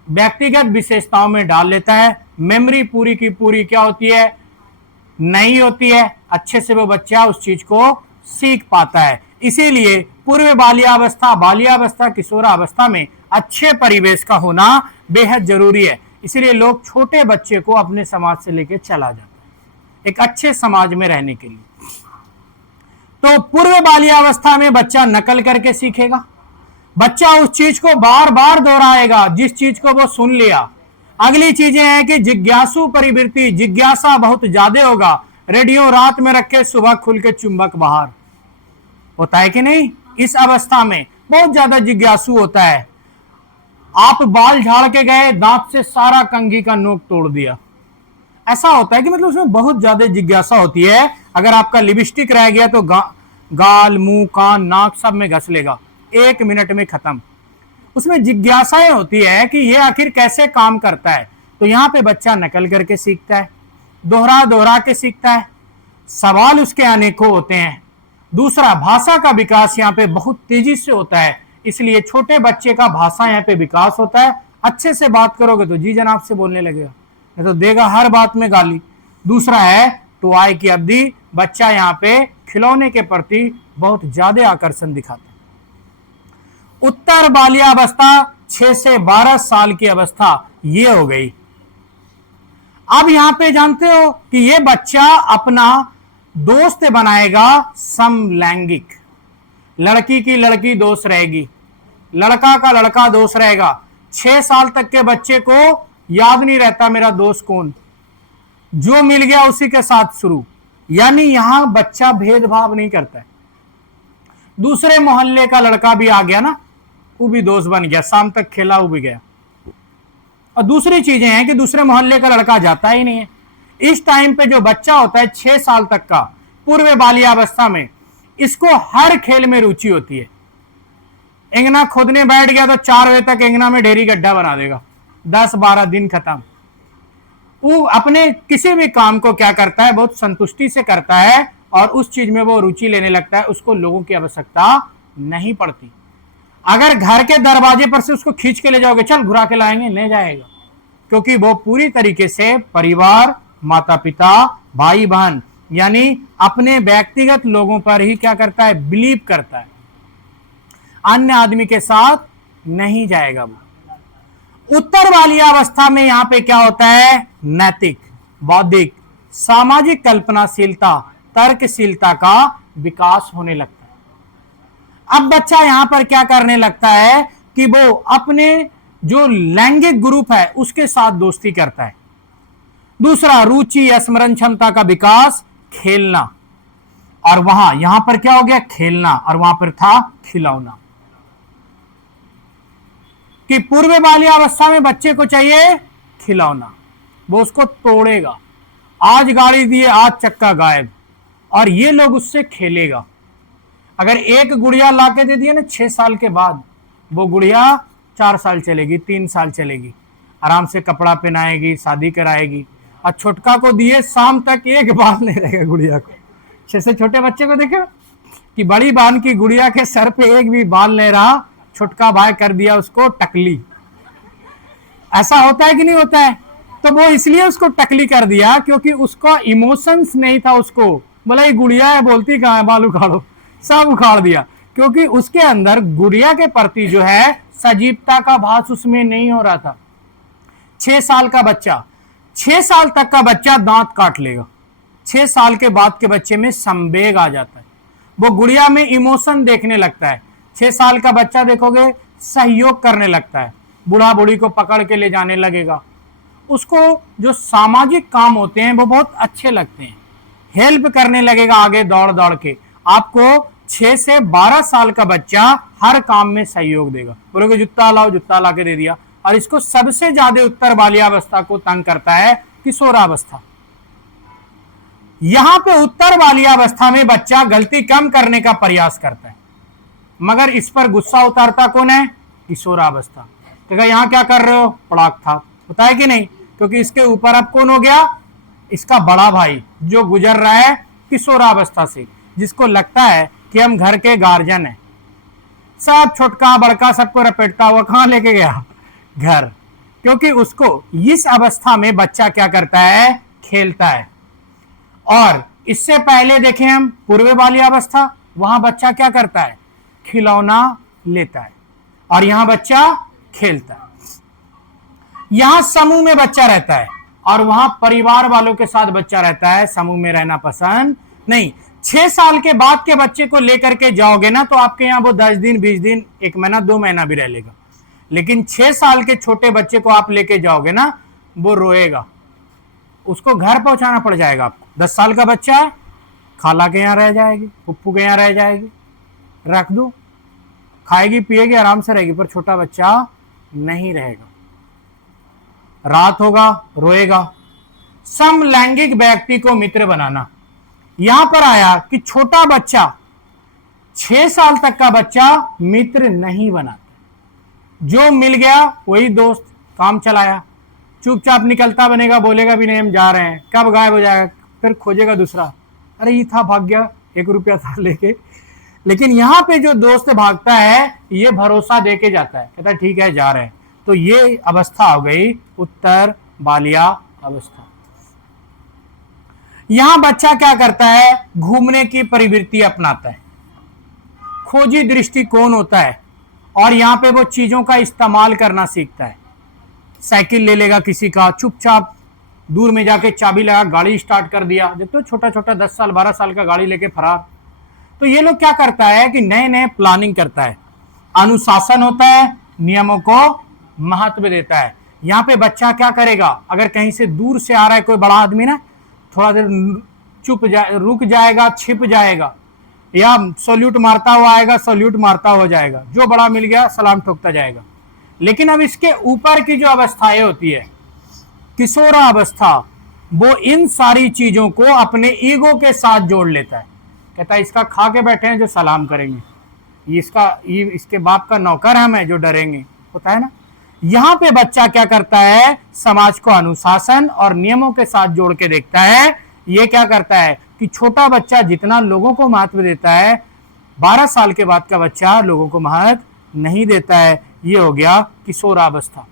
व्यक्तिगत विशेषताओं में डाल लेता है। मेमोरी पूरी की पूरी क्या होती है, नहीं होती है, अच्छे से वो बच्चा उस चीज को सीख पाता है। इसीलिए पूर्व बाल्यावस्था किशोरावस्था में अच्छे परिवेश का होना बेहद जरूरी है। इसीलिए लोग छोटे बच्चे को अपने समाज से लेकर चला जाता है एक अच्छे समाज में रहने के लिए। तो पूर्व बाल्यावस्था में बच्चा नकल करके सीखेगा, बच्चा उस चीज को बार बार दोहराएगा जिस चीज को वो सुन लिया। अगली चीजें हैं कि जिज्ञासु प्रवृत्ति, जिज्ञासा बहुत ज्यादा होगा। रेडियो रात में रखे, सुबह खुल के चुंबक बाहर, होता है कि नहीं। इस अवस्था में बहुत ज्यादा जिज्ञासु होता है। आप बाल झाड़ के गए, दांत से सारा कंघी का नोक तोड़ दिया, ऐसा होता है कि मतलब उसमें बहुत ज्यादा जिज्ञासा होती है। अगर आपका लिपस्टिक रह गया तो गाल, मुंह, कान, नाक सब में घस लेगा, 1 मिनट में खत्म। उसमें जिज्ञासाएं होती है कि ये आखिर कैसे काम करता है। तो यहां पे बच्चा नकल करके सीखता है, दोहरा दोहरा के सीखता है, सवाल उसके अनेकों होते हैं। दूसरा, भाषा का विकास यहाँ पे बहुत तेजी से होता है, इसलिए छोटे बच्चे का भाषा यहाँ पे विकास होता है। अच्छे से बात करोगे तो जी जनाब से बोलने लगेगा, नहीं तो देगा हर बात में गाली। दूसरा है टॉय की अवधि, बच्चा यहाँ पे खिलौने के प्रति बहुत ज्यादा आकर्षण दिखाता है। उत्तर बाल्यावस्था 6 से 12 साल की अवस्था ये हो गई। अब यहां पे जानते हो कि ये बच्चा अपना दोस्त बनाएगा समलैंगिक, लड़की की लड़की दोस्त रहेगी, लड़का का लड़का दोस्त रहेगा। 6 साल तक के बच्चे को याद नहीं रहता मेरा दोस्त कौन, जो मिल गया उसी के साथ शुरू। यानी यहां बच्चा भेदभाव नहीं करता है। दूसरे मोहल्ले का लड़का भी आ गया ना, वो भी दोस्त बन गया, शाम तक खेला वो भी गया। और दूसरी चीजें हैं कि दूसरे मोहल्ले का लड़का जाता ही नहीं है। इस टाइम पे जो बच्चा होता है 6 साल तक का, पूर्व बाल्यावस्था में, इसको हर खेल में रुचि होती है। एंगना खोदने बैठ गया तो 4 बजे तक एंगना में ढेरी गड्ढा बना देगा, 10-12 दिन खत्म। वो अपने किसी भी काम को क्या करता है, बहुत संतुष्टि से करता है और उस चीज में वो रुचि लेने लगता है, उसको लोगों की आवश्यकता नहीं पड़ती। अगर घर के दरवाजे पर से उसको खींच के ले जाओगे, चल घुरा के लाएंगे, नहीं जाएगा, क्योंकि वो पूरी तरीके से परिवार, माता पिता, भाई बहन, यानी अपने व्यक्तिगत लोगों पर ही क्या करता है, बिलीव करता है, अन्य आदमी के साथ नहीं जाएगा वो। उत्तर बाल्यावस्था में यहां पे क्या होता है, नैतिक, बौद्धिक, सामाजिक कल्पनाशीलता, तर्कशीलता का विकास होने लगता है। अब बच्चा यहां पर क्या करने लगता है कि वो अपने जो लैंगिक ग्रुप है उसके साथ दोस्ती करता है। दूसरा, रुचि या स्मरण क्षमता का विकास, खेलना, और वहां यहां पर क्या हो गया, खेलना, और वहां पर था खिलौना। कि पूर्व बाल्यावस्था में बच्चे को चाहिए खिलौना, वो उसको तोड़ेगा, आज गाड़ी दिए आज चक्का गायब, और ये लोग उससे खेलेगा। अगर एक गुड़िया लाके दे दिया ना 6 साल के बाद, वो गुड़िया 4 साल चलेगी, 3 साल चलेगी, आराम से कपड़ा पहनाएगी, शादी कराएगी। और छोटका को दिए शाम तक एक बाल नहीं रहेगा गुड़िया को। जैसे छोटे बच्चे को देखो कि बड़ी बहन की गुड़िया के सर पे एक भी बाल नहीं रहा, छोटका भाई कर दिया उसको टकली। ऐसा होता है कि नहीं होता है? तो वो इसलिए उसको टकली कर दिया क्योंकि उसका इमोशंस नहीं था। उसको बोला ये गुड़िया है, बोलती कहाँ है, बाल उखाड़ो, सब उखाड़ दिया, क्योंकि उसके अंदर गुड़िया के प्रति जो है सजीवता का भास उसमें नहीं हो रहा था। 6 साल का बच्चा, 6 साल तक का बच्चा दांत काट लेगा, 6 साल के बाद के बच्चे में संवेग आ जाता है, वो गुड़िया में इमोशन देखने लगता है। 6 साल का बच्चा देखोगे सहयोग करने लगता है, बूढ़ा बूढ़ी को पकड़ के ले जाने लगेगा, उसको जो सामाजिक काम होते हैं वो बहुत अच्छे लगते हैं, हेल्प करने लगेगा आगे दौड़ दौड़ के। आपको 6 से 12 साल का बच्चा हर काम में सहयोग देगा, बोलोगे जूता लाओ, जूता ला के दे दिया। और इसको सबसे ज्यादा उत्तर बाल्यावस्था को तंग करता है किशोरावस्था। यहां पे उत्तर बाल्यावस्था में बच्चा गलती कम करने का प्रयास करता है, मगर इस पर गुस्सा उतारता कौन है, किशोरावस्था। तो यहां क्या कर रहे हो, पड़ाक था, होता है कि नहीं, क्योंकि इसके ऊपर अब कौन हो गया, इसका बड़ा भाई जो गुजर रहा है किशोरावस्था से, जिसको लगता है कि हम घर के गार्जियन हैं, सब छोटका बड़का सबको रपेटता हुआ कहां लेके गया, घर। क्योंकि उसको इस अवस्था में बच्चा क्या करता है, खेलता है। और इससे पहले देखें हम पूर्व बाल्यावस्था, वहां बच्चा क्या करता है, खिलौना लेता है, और यहां बच्चा खेलता है। यहां समूह में बच्चा रहता है और वहां परिवार वालों के साथ बच्चा रहता है, समूह में रहना पसंद नहीं। 6 साल के बाद के बच्चे को लेकर के जाओगे ना तो आपके यहां वो 10 दिन 20 दिन 1 महीना 2 महीना भी रह लेगा, लेकिन 6 साल के छोटे बच्चे को आप लेके जाओगे ना वो रोएगा, उसको घर पहुंचाना पड़ जाएगा आपको। 10 साल का बच्चा है, खाला के यहां रह जाएगी, पप्पू के यहां रह जाएगी, रख दो, खाएगी पिएगी आराम से रहेगी, पर छोटा बच्चा नहीं रहेगा, रात होगा रोएगा। समलैंगिक व्यक्ति को मित्र बनाना, यहां पर आया कि छोटा बच्चा 6 साल तक का बच्चा मित्र नहीं बनाता, जो मिल गया वही दोस्त, काम चलाया, चुपचाप निकलता बनेगा, बोलेगा भी नहीं हम जा रहे हैं, कब गायब हो जाएगा, फिर खोजेगा दूसरा, अरे ये था भाग गया, 1 रुपया था लेके। लेकिन यहां पे जो दोस्त भागता है ये भरोसा दे के जाता है, कहता है ठीक है जा रहे हैं। तो ये अवस्था हो गई उत्तर बाल्या अवस्था। यहां बच्चा क्या करता है, घूमने की प्रवृत्ति अपनाता है, खोजी दृष्टिकोण होता है, और यहां पे वो चीजों का इस्तेमाल करना सीखता है। साइकिल ले लेगा किसी का, चुपचाप दूर में जाके चाबी लगा गाड़ी स्टार्ट कर दिया, जब तो छोटा छोटा 10 साल 12 साल का गाड़ी लेके फरार। तो ये लोग क्या करता है कि नए नए प्लानिंग करता है, अनुशासन होता है, नियमों को महत्व देता है। यहाँ पे बच्चा क्या करेगा, अगर कहीं से दूर से आ रहा है कोई बड़ा आदमी ना, थोड़ा देर रुक जाएगा, छिप जाएगा, या सॉल्यूट मारता हुआ आएगा, सॉल्यूट मारता हुआ जाएगा, जो बड़ा मिल गया सलाम ठोकता जाएगा। लेकिन अब इसके ऊपर की जो अवस्थाएं होती है, किशोरा अवस्था, वो इन सारी चीजों को अपने ईगो के साथ जोड़ लेता है। कहता है इसका खा के बैठे हैं जो सलाम करेंगे, इसके बाप का नौकर हम है जो डरेंगे, होता है ना। यहां पे बच्चा क्या करता है, समाज को अनुशासन और नियमों के साथ जोड़ के देखता है। ये क्या करता है कि छोटा बच्चा जितना लोगों को महत्व देता है, 12 साल के बाद का बच्चा लोगों को महत्व नहीं देता है। ये हो गया किशोरावस्था।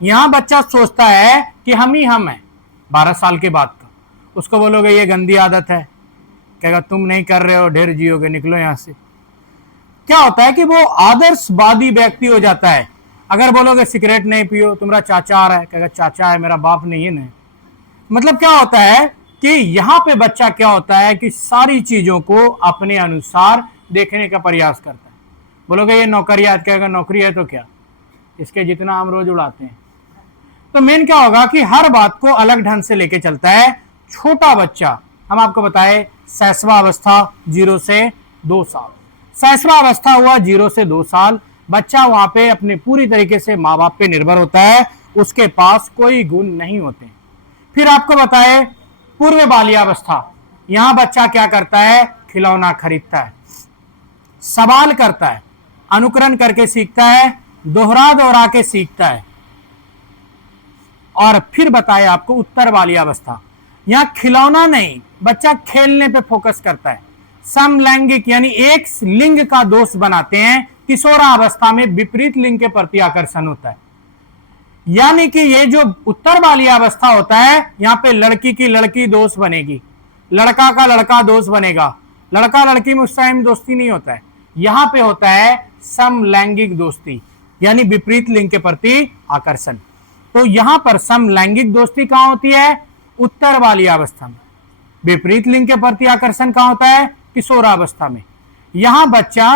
यहां बच्चा सोचता है कि हम ही हम हैं। 12 साल के बाद का उसको बोलोगे ये गंदी आदत है, कहेगा तुम नहीं कर रहे हो, ढेर जियोगे, निकलो यहां से। क्या होता है कि वो आदर्शवादी व्यक्ति हो जाता है। अगर बोलोगे सिगरेट नहीं पियो, तुम्हारा चाचा आ रहा है, कहेगा चाचा है, मेरा बाप नहीं है। नहीं, मतलब क्या होता है कि यहां पे बच्चा क्या होता है कि सारी चीजों को अपने अनुसार देखने का प्रयास करता है। बोलोगे ये नौकरी है, कहेगा नौकरी है तो क्या, इसके जितना हम रोज उड़ाते हैं। तो मेन क्या होगा कि हर बात को अलग ढंग से लेके चलता है। छोटा बच्चा, हम आपको बताए शैशवा अवस्था 0 से 2 साल। शैशवा अवस्था हुआ 0 से 2 साल। बच्चा वहां पे अपने पूरी तरीके से माँ बाप पे निर्भर होता है, उसके पास कोई गुण नहीं होते। फिर आपको बताए पूर्व बाल्यावस्था। यहां बच्चा क्या करता है, खिलौना खरीदता है, सवाल करता है, अनुकरण करके सीखता है, दोहरा दोहरा के सीखता है। और फिर बताए आपको उत्तर बाल्यावस्था। यहां खिलौना नहीं, बच्चा खेलने पे फोकस करता है। समलैंगिक यानी एक लिंग का दोस्त बनाते हैं। किशोरावस्था में विपरीत लिंग के प्रति आकर्षण होता है। यानी कि ये जो उत्तर बाल्यावस्था होता है, यहां पे लड़की की लड़की दोस्त बनेगी, लड़का का लड़का दोस्त बनेगा। लड़का लड़की में उस टाइम दोस्ती नहीं होता है, यहां पे होता है समलैंगिक दोस्ती, यानी विपरीत लिंग के प्रति आकर्षण। तो यहां पर समलैंगिक दोस्ती कहां होती है, उत्तर बाल्यावस्था में। विपरीत लिंग के प्रति आकर्षण कहां होता है, किशोरावस्था में। यहां बच्चा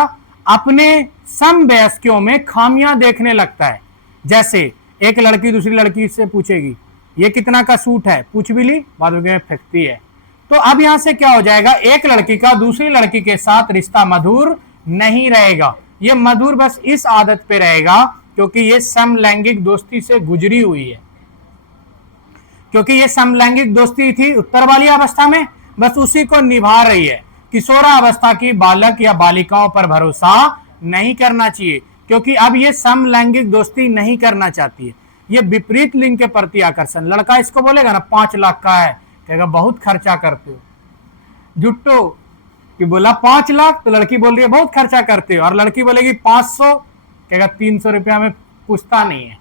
अपने समवयस्कों में खामियां देखने लगता है। जैसे एक लड़की दूसरी लड़की से पूछेगी ये कितना का सूट है, पूछ भी ली, बाद में फेंकती है। तो अब यहां से क्या हो जाएगा, एक लड़की का दूसरी लड़की के साथ रिश्ता मधुर नहीं रहेगा। ये मधुर बस इस आदत पे रहेगा क्योंकि ये समलैंगिक दोस्ती से गुजरी हुई है। क्योंकि ये समलैंगिक दोस्ती थी उत्तर बाल्यावस्था में, बस उसी को निभा रही है। किशोरावस्था की बालक या बालिकाओं पर भरोसा नहीं करना चाहिए, क्योंकि अब ये समलैंगिक दोस्ती नहीं करना चाहती है। ये विपरीत लिंग के प्रति आकर्षण। लड़का इसको बोलेगा ना 5 लाख का है, कहेगा बहुत खर्चा करते हो। जुट्टो कि बोला 5 लाख, तो लड़की बोल रही है बहुत खर्चा करते हो, और लड़की बोलेगी 500, कहेगा 300 रुपया में पूछता नहीं है।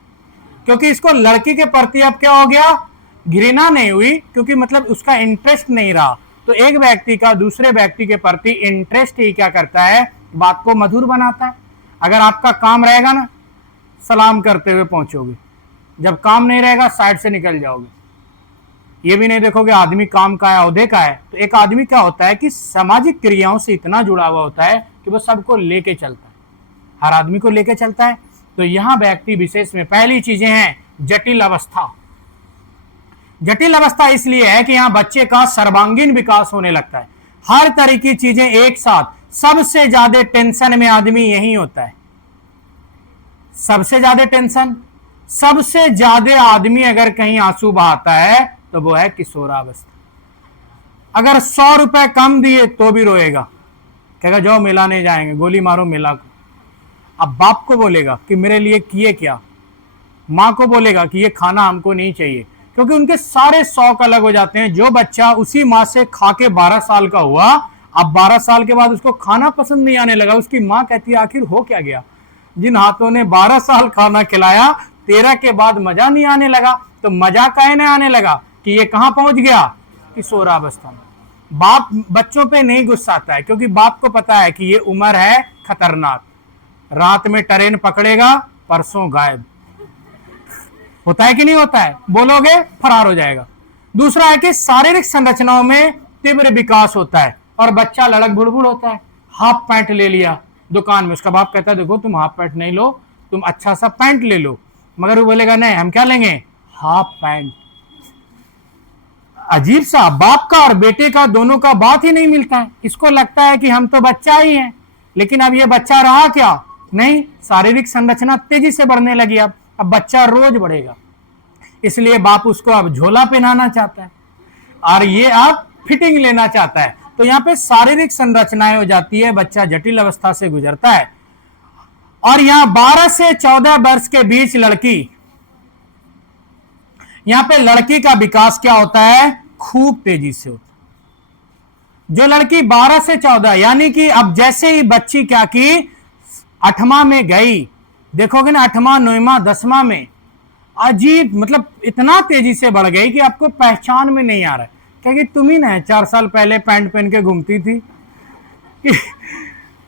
क्योंकि इसको लड़की के प्रति अब क्या हो गया, घृणा नहीं हुई, क्योंकि मतलब उसका इंटरेस्ट नहीं रहा। तो एक व्यक्ति का दूसरे व्यक्ति के प्रति इंटरेस्ट ही क्या करता है, बात को मधुर बनाता है। अगर आपका काम रहेगा ना, सलाम करते हुए पहुंचोगे, जब काम नहीं रहेगा साइड से निकल जाओगे। ये भी नहीं देखोगे आदमी काम का है, औहदे का है। तो एक आदमी क्या होता है कि सामाजिक क्रियाओं से इतना जुड़ा हुआ होता है कि वो सबको लेके चलता है, हर आदमी को लेके चलता है। तो यहां व्यक्ति विशेष में पहली चीजें हैं जटिल अवस्था। जटिल अवस्था इसलिए है कि यहां बच्चे का सर्वांगीण विकास होने लगता है, हर तरह की चीजें एक साथ। सबसे ज्यादा टेंशन में आदमी यही होता है, सबसे ज्यादा टेंशन, सबसे ज्यादा आदमी अगर कहीं आंसू बहाता है तो वो है किशोरावस्था। अगर 100 रुपए कम दिए तो भी रोएगा, कहेगा जाओ मेला नहीं जाएंगे, गोली मारो मेला को। अब बाप को बोलेगा कि मेरे लिए किए क्या, माँ को बोलेगा कि ये खाना हमको नहीं चाहिए, क्योंकि उनके सारे शौक अलग हो जाते हैं। जो बच्चा उसी माँ से खा के 12 साल का हुआ, अब 12 साल के बाद उसको खाना पसंद नहीं आने लगा। उसकी माँ कहती है आखिर हो क्या गया, जिन हाथों ने 12 साल खाना खिलाया 13 के बाद मजा नहीं आने लगा। तो मजा काहे नहीं आने लगा कि ये कहां पहुंच गया, किशोरावस्था में। बाप बच्चों पे नहीं गुस्साता है, क्योंकि बाप को पता है कि ये उम्र है खतरनाक, रात में ट्रेन पकड़ेगा, परसों गायब। होता है कि नहीं होता है, बोलोगे फरार हो जाएगा। दूसरा है कि शारीरिक संरचनाओं में तीव्र विकास होता है और बच्चा लड़क बुड़बुड़ होता है। हाफ पैंट ले लिया दुकान में, उसका बाप कहता है देखो तुम हाफ पैंट नहीं लो, तुम अच्छा सा पैंट ले लो, मगर वो बोलेगा नहीं, हम क्या लेंगे, हाफ पैंट। अजीब सा, बाप का और बेटे का दोनों का बात ही नहीं मिलता है। इसको लगता है कि हम तो बच्चा ही हैं, लेकिन अब ये बच्चा रहा क्या, नहीं, शारीरिक संरचना तेजी से बढ़ने लगी। अब बच्चा रोज बढ़ेगा, इसलिए बाप उसको अब झोला पहनाना चाहता है और ये अब फिटिंग लेना चाहता है। तो यहाँ पे शारीरिक संरचनाएं हो जाती है, बच्चा जटिल अवस्था से गुजरता है। और यहाँ 12 से 14 वर्ष के बीच लड़की, यहां पे लड़की का विकास क्या होता है, खूब तेजी से होता है। जो लड़की 12 से 14, यानी कि अब जैसे ही बच्ची क्या की, 8वां में गई, देखोगे ना 8वां 9वां 10वां में, अजीब, मतलब इतना तेजी से बढ़ गई कि आपको पहचान में नहीं आ रहा है, क्योंकि तुम ही ना 4 साल पहले पैंट पहन के घूमती थी।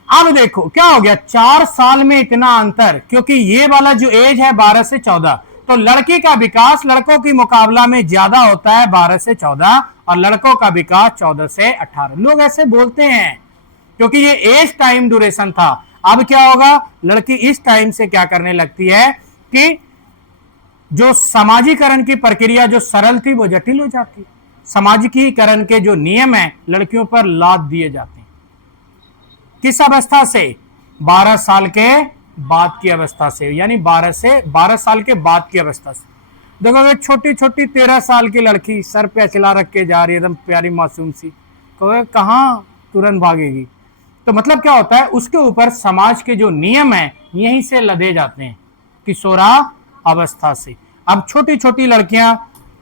अब देखो क्या हो गया, 4 साल में इतना अंतर, क्योंकि ये वाला जो एज है 12 से 14, तो लड़की का विकास लड़कों की मुकाबला में ज्यादा होता है 12 से 14, और लड़कों का विकास 14 से 18। लोग ऐसे बोलते हैं क्योंकि ये एज टाइम ड्यूरेशन था। अब क्या होगा, लड़की इस टाइम से क्या करने लगती है कि जो सामाजिकरण की प्रक्रिया जो सरल थी वो जटिल हो जाती है। सामाजिकीकरण के जो नियम है लड़कियों पर लाद दिए जाते हैं। किस अवस्था से, 12 साल के बाद की अवस्था से, यानी 12 साल के बाद की अवस्था से। देखोगे छोटी छोटी 13 साल की लड़की सर पे अचला रख के जा रही है, एकदम प्यारी मासूम सी, कहोगे कहाँ तुरंत भागेगी। तो मतलब क्या होता है, उसके ऊपर समाज के जो नियम है यहीं से लदे जाते हैं, किशोरा अवस्था से। अब छोटी छोटी लड़कियां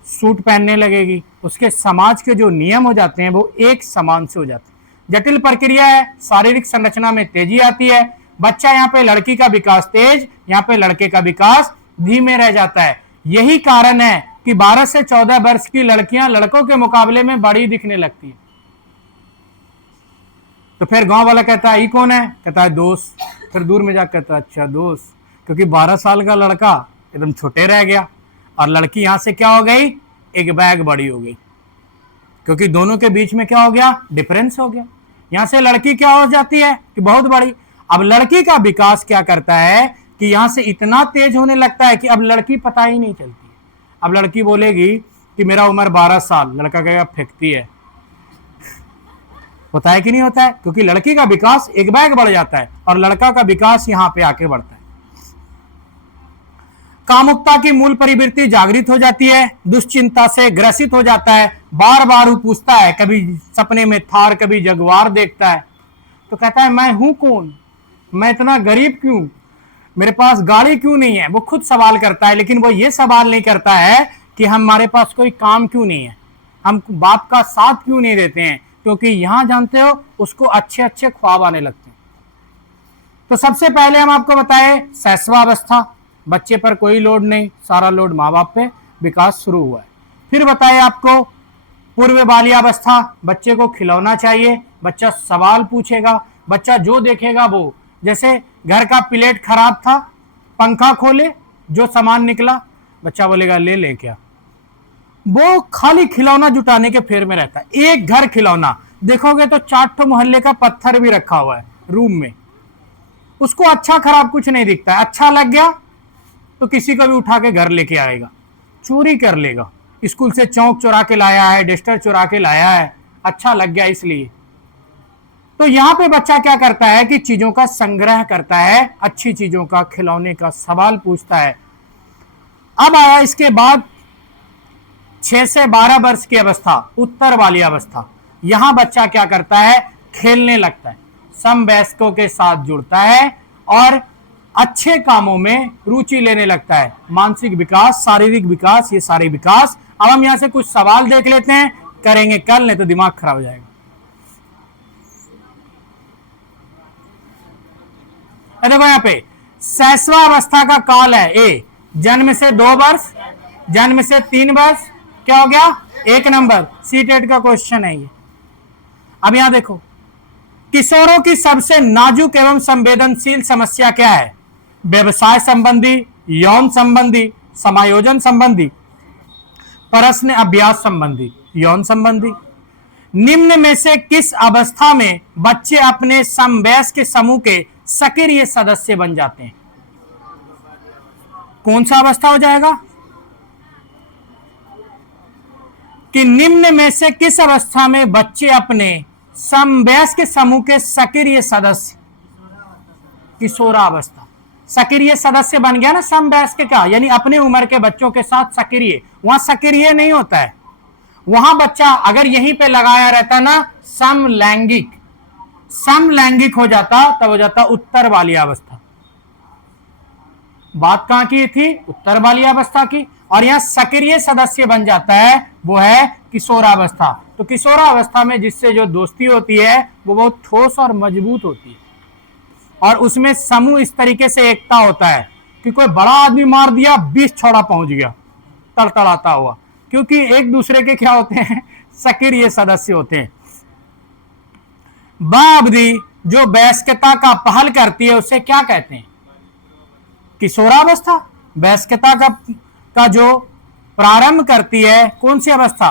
सूट पहनने लगेगी, उसके समाज के जो नियम हो जाते हैं वो एक समान से हो जाते हैं। जटिल प्रक्रिया है, शारीरिक संरचना में तेजी आती है। बच्चा यहाँ पे लड़की का विकास तेज, यहाँ पे लड़के का विकास धीमे रह जाता है। यही कारण है कि 12 से 14 वर्ष की लड़कियां लड़कों के मुकाबले में बड़ी दिखने लगती है। तो फिर गांव वाला कहता है ये कौन है, कहता है दोस्त। फिर दूर में जाकर कहता है अच्छा दोस्त, क्योंकि 12 साल का लड़का एकदम छोटे रह गया और लड़की यहां से क्या हो गई, एक बैग बड़ी हो गई, क्योंकि दोनों के बीच में क्या हो गया, डिफरेंस हो गया। यहां से लड़की क्या हो जाती है कि बहुत बड़ी। अब लड़की का विकास क्या करता है कि यहां से इतना तेज होने लगता है कि अब लड़की पता ही नहीं चलती है। अब लड़की बोलेगी कि मेरा उम्र 12 साल, लड़का कहेगा फेंकती है। होता है कि नहीं होता है, क्योंकि लड़की का विकास एक बैग बढ़ जाता है और लड़का का विकास यहां पे आके बढ़ता है। कामुकता की मूल प्रवृत्ति जागृत हो जाती है, दुश्चिंता से ग्रसित हो जाता है। बार बार वो पूछता है, कभी सपने में थार कभी जगुआर देखता है, तो कहता है मैं हूं कौन, मैं इतना गरीब क्यों, मेरे पास गाड़ी क्यों नहीं है। वो खुद सवाल करता है, लेकिन वो ये सवाल नहीं करता है कि हमारे पास कोई काम क्यों नहीं है, हम बाप का साथ क्यों नहीं देते हैं, क्योंकि यहां जानते हो उसको अच्छे अच्छे ख्वाब आने लगते हैं। तो सबसे पहले हम आपको बताए शैशवावस्था, बच्चे पर कोई लोड नहीं, सारा लोड माँ बाप पे, विकास शुरू हुआ है। फिर बताए आपको पूर्व बाल्यावस्था, बच्चे को खिलौना चाहिए, बच्चा सवाल पूछेगा, बच्चा जो देखेगा वो, जैसे घर का प्लेट खराब था, पंखा खोले, जो सामान निकला बच्चा बोलेगा ले ले क्या। वो खाली खिलौना जुटाने के फेर में रहता है। एक घर खिलौना, देखोगे तो 4 मोहल्ले का पत्थर भी रखा हुआ है रूम में, उसको अच्छा खराब कुछ नहीं दिखता है। अच्छा लग गया तो किसी को भी उठा के घर लेके आएगा, चोरी कर लेगा। स्कूल से चौक चुरा के लाया है, डस्टर चुरा के लाया है, अच्छा लग गया इसलिए। तो यहां पे बच्चा क्या करता है कि चीजों का संग्रह करता है, अच्छी चीजों का, खिलौने का, सवाल पूछता है। अब आया इसके बाद 6 से 12 वर्ष की अवस्था, उत्तर वाली अवस्था। यहां बच्चा क्या करता है, खेलने लगता है, समवयस्कों के साथ जुड़ता है और अच्छे कामों में रुचि लेने लगता है। मानसिक विकास, शारीरिक विकास, ये सारे विकास। अब हम यहां से कुछ सवाल देख लेते हैं, करेंगे कल, नहीं तो दिमाग खराब हो जाएगा। देखो यहाँ पे शैशवावस्था का काल है ए, जन्म से 2 वर्ष, जन्म से 3 वर्ष, क्या हो गया 1 नंबर, सीटेट का क्वेश्चन है ये। अब यहां देखो किशोरों की सबसे नाजुक एवं संवेदनशील समस्या क्या है, व्यवसाय संबंधी, यौन संबंधी, समायोजन संबंधी, प्रश्न अभ्यास संबंधी, यौन संबंधी। निम्न में से किस अवस्था में बच्चे अपने समवयस्क समूह के सक्रिय सदस्य बन जाते हैं। कौन सा अवस्था हो जाएगा कि निम्न में से किस अवस्था में बच्चे अपने समवयस्क समूह के सक्रिय सदस्य, किशोरावस्था। सक्रिय सदस्य बन गया ना समवयस्क का, यानी अपने उम्र के बच्चों के साथ सक्रिय। वहां सक्रिय नहीं होता है, वहां बच्चा अगर यहीं पे लगाया रहता ना समलैंगिक, समलैंगिक हो जाता तब हो जाता उत्तर वाली अवस्था। बात कहां की थी? उत्तर वाली अवस्था की। और यहां सक्रिय सदस्य बन जाता है, वो है किशोरावस्था। तो किशोरावस्था में जिससे जो दोस्ती होती है वो बहुत ठोस और मजबूत होती है, और उसमें समूह इस तरीके से एकता होता है कि कोई बड़ा आदमी मार दिया, 20 छोड़ा पहुंच गया तड़तड़ाता हुआ, क्योंकि एक दूसरे के क्या होते हैं? सक्रिय सदस्य होते हैं। वह अवधि जो वयस्कता का पहल करती है उसे क्या कहते हैं? किशोरावस्था। वयस्कता का जो प्रारंभ करती है कौन सी अवस्था?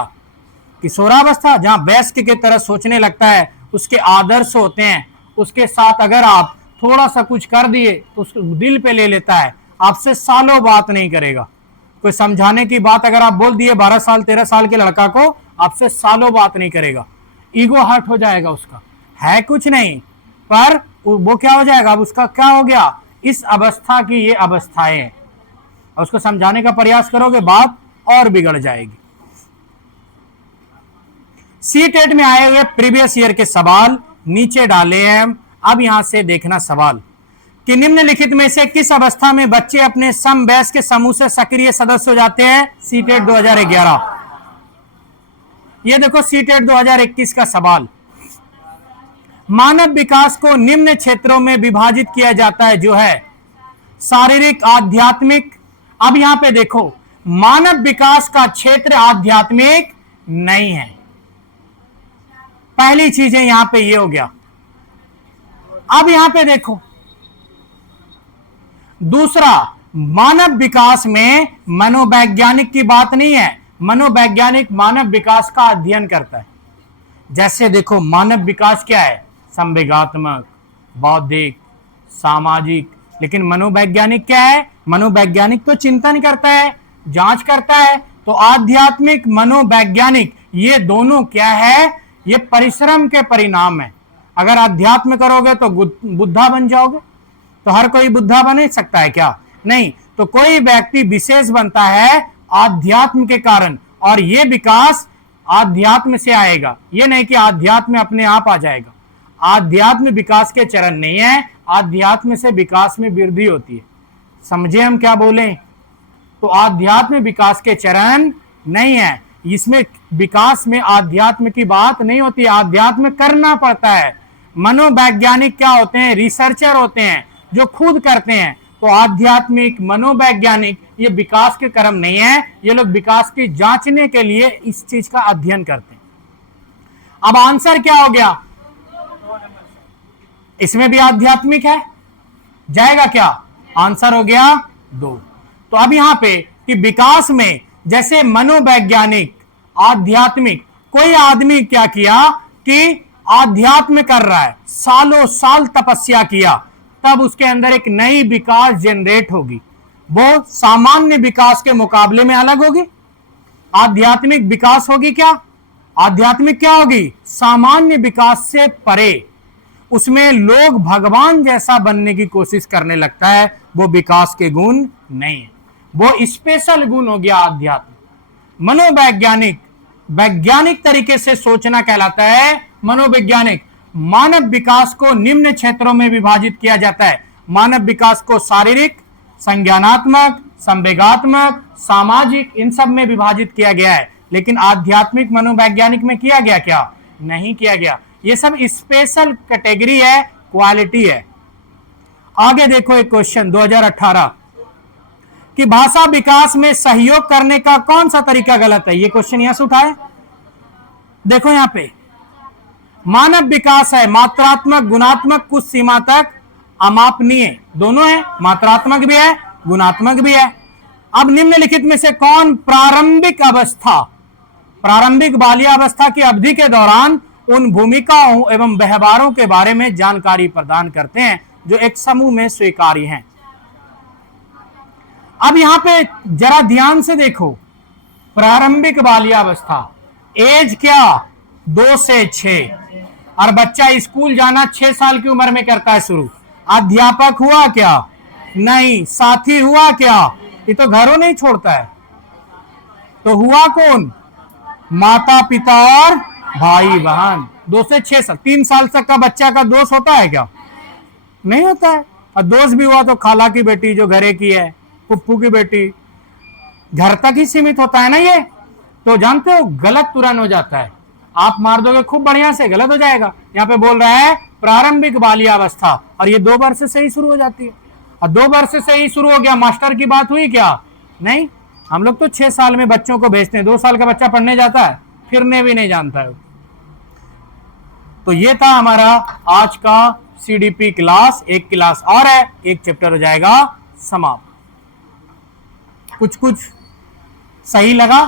किशोरावस्था, जहां वयस्क की तरह सोचने लगता है, उसके आदर्श होते हैं, उसके साथ अगर आप थोड़ा सा कुछ कर दिए तो उसको दिल पे ले लेता है, आपसे सालों बात नहीं करेगा। कोई समझाने की बात अगर आप बोल दिए 12 साल 13 साल के लड़का को, आपसे सालों बात नहीं करेगा, ईगो हर्ट हो जाएगा उसका, है कुछ नहीं, पर वो क्या हो जाएगा? अब उसका क्या हो गया? इस अवस्था की ये अवस्थाएं हैं, और उसको समझाने का प्रयास करोगे बात और बिगड़ जाएगी। सीटेट में आए हुए प्रीवियस ईयर के सवाल नीचे डाले हैं। अब यहां से देखना सवाल कि निम्नलिखित में से किस अवस्था में बच्चे अपने समवयस्क के समूह से सक्रिय सदस्य हो जाते हैं? सीटेट 2011। ये देखो सीटेट 2021 का सवाल। मानव विकास को निम्न क्षेत्रों में विभाजित किया जाता है, जो है शारीरिक, आध्यात्मिक। अब यहां पे देखो, मानव विकास का क्षेत्र आध्यात्मिक नहीं है, पहली चीजें यहां पे ये हो गया। अब यहां पे देखो दूसरा, मानव विकास में मनोवैज्ञानिक की बात नहीं है। मनोवैज्ञानिक मानव विकास का अध्ययन करता है। जैसे देखो मानव विकास क्या है? संवेगात्मक, बौद्धिक, सामाजिक। लेकिन मनोवैज्ञानिक क्या है? मनोवैज्ञानिक तो चिंतन करता है, जांच करता है। तो आध्यात्मिक, मनोवैज्ञानिक, ये दोनों क्या है? ये परिश्रम के परिणाम है। अगर अध्यात्म करोगे तो बुद्धा बन जाओगे, तो हर कोई बुद्धा बन सकता है क्या? नहीं। तो कोई व्यक्ति विशेष बनता है आध्यात्म के कारण, और ये विकास आध्यात्म से आएगा। ये नहीं कि आध्यात्म अपने आप आ जाएगा। आध्यात्म विकास के चरण नहीं है, आध्यात्म से विकास में वृद्धि होती है। समझे हम क्या बोले? तो आध्यात्म विकास के चरण नहीं है, इसमें विकास में आध्यात्म की बात नहीं होती। आध्यात्म करना पड़ता है। मनोवैज्ञानिक क्या होते हैं? रिसर्चर होते हैं जो खुद करते हैं। तो आध्यात्मिक, मनोवैज्ञानिक ये विकास के कर्म नहीं है, ये लोग विकास की जांचने के लिए इस चीज का अध्ययन करते हैं। अब आंसर क्या हो गया? इसमें भी आध्यात्मिक है, जाएगा क्या? आंसर हो गया 2। तो अब यहां पे कि विकास में जैसे मनोवैज्ञानिक, आध्यात्मिक, कोई आदमी क्या किया कि आध्यात्म कर रहा है, सालों साल तपस्या किया, तब उसके अंदर एक नई विकास जनरेट होगी। वो सामान्य विकास के मुकाबले में अलग होगी। आध्यात्मिक विकास होगी क्या? आध्यात्मिक क्या होगी? सामान्य विकास से परे। उसमें लोग भगवान जैसा बनने की कोशिश करने लगता है। वो विकास के गुण नहीं है, वो स्पेशल गुण हो गया आध्यात्म। मनोवैज्ञानिक, वैज्ञानिक तरीके से सोचना कहलाता है मनोवैज्ञानिक। मानव विकास को निम्न क्षेत्रों में विभाजित किया जाता है। मानव विकास को शारीरिक, संज्ञानात्मक, संवेगात्मक, सामाजिक, इन सब में विभाजित किया गया है। लेकिन आध्यात्मिक, मनोवैज्ञानिक में किया गया क्या? नहीं किया गया। ये सब स्पेशल कैटेगरी है, क्वालिटी है। आगे देखो एक क्वेश्चन 2018 कि भाषा विकास में सहयोग करने का कौन सा तरीका गलत है? ये क्वेश्चन यहां से उठाए। देखो यहां पे मानव विकास है मात्रात्मक, गुणात्मक, कुछ सीमा तक अमापनीय, दोनों है, मात्रात्मक भी है, गुणात्मक भी है। अब निम्नलिखित में से कौन प्रारंभिक अवस्था, प्रारंभिक बाल्यावस्था की अवधि के दौरान उन भूमिकाओं एवं व्यवहारों के बारे में जानकारी प्रदान करते हैं जो एक समूह में स्वीकार्य हैं? अब यहां पे जरा ध्यान से देखो, प्रारंभिक बाल्यावस्था, एज क्या, 2 से 6, और बच्चा स्कूल जाना 6 साल की उम्र में करता है शुरू। अध्यापक हुआ क्या, नहीं। साथी हुआ क्या, ये तो घरों नहीं छोड़ता है। तो हुआ कौन, माता पिता और भाई बहन। 2 से 6 साल, 3 साल तक का बच्चा का दोस्त होता है क्या, नहीं होता है। और दोस्त भी हुआ तो खाला की बेटी जो घरे की है, पुप्पू की बेटी, घर तक ही सीमित होता है ना ये। तो जानते हो गलत तुरंत हो जाता है, आप मार दोगे खूब बढ़िया से, गलत हो जाएगा। यहाँ पे बोल रहा है प्रारंभिक बाल्यावस्था, और ये 2 वर्ष से ही शुरू हो जाती है। और 2 वर्ष से ही शुरू हो गया, मास्टर की बात हुई क्या, नहीं। हम लोग तो 6 साल में बच्चों को भेजते हैं, 2 साल का बच्चा पढ़ने जाता है, फिरने भी नहीं जानता है। तो ये था हमारा आज का सीडीपी क्लास। एक क्लास और है, एक चैप्टर हो जाएगा समाप्त। कुछ कुछ सही लगा?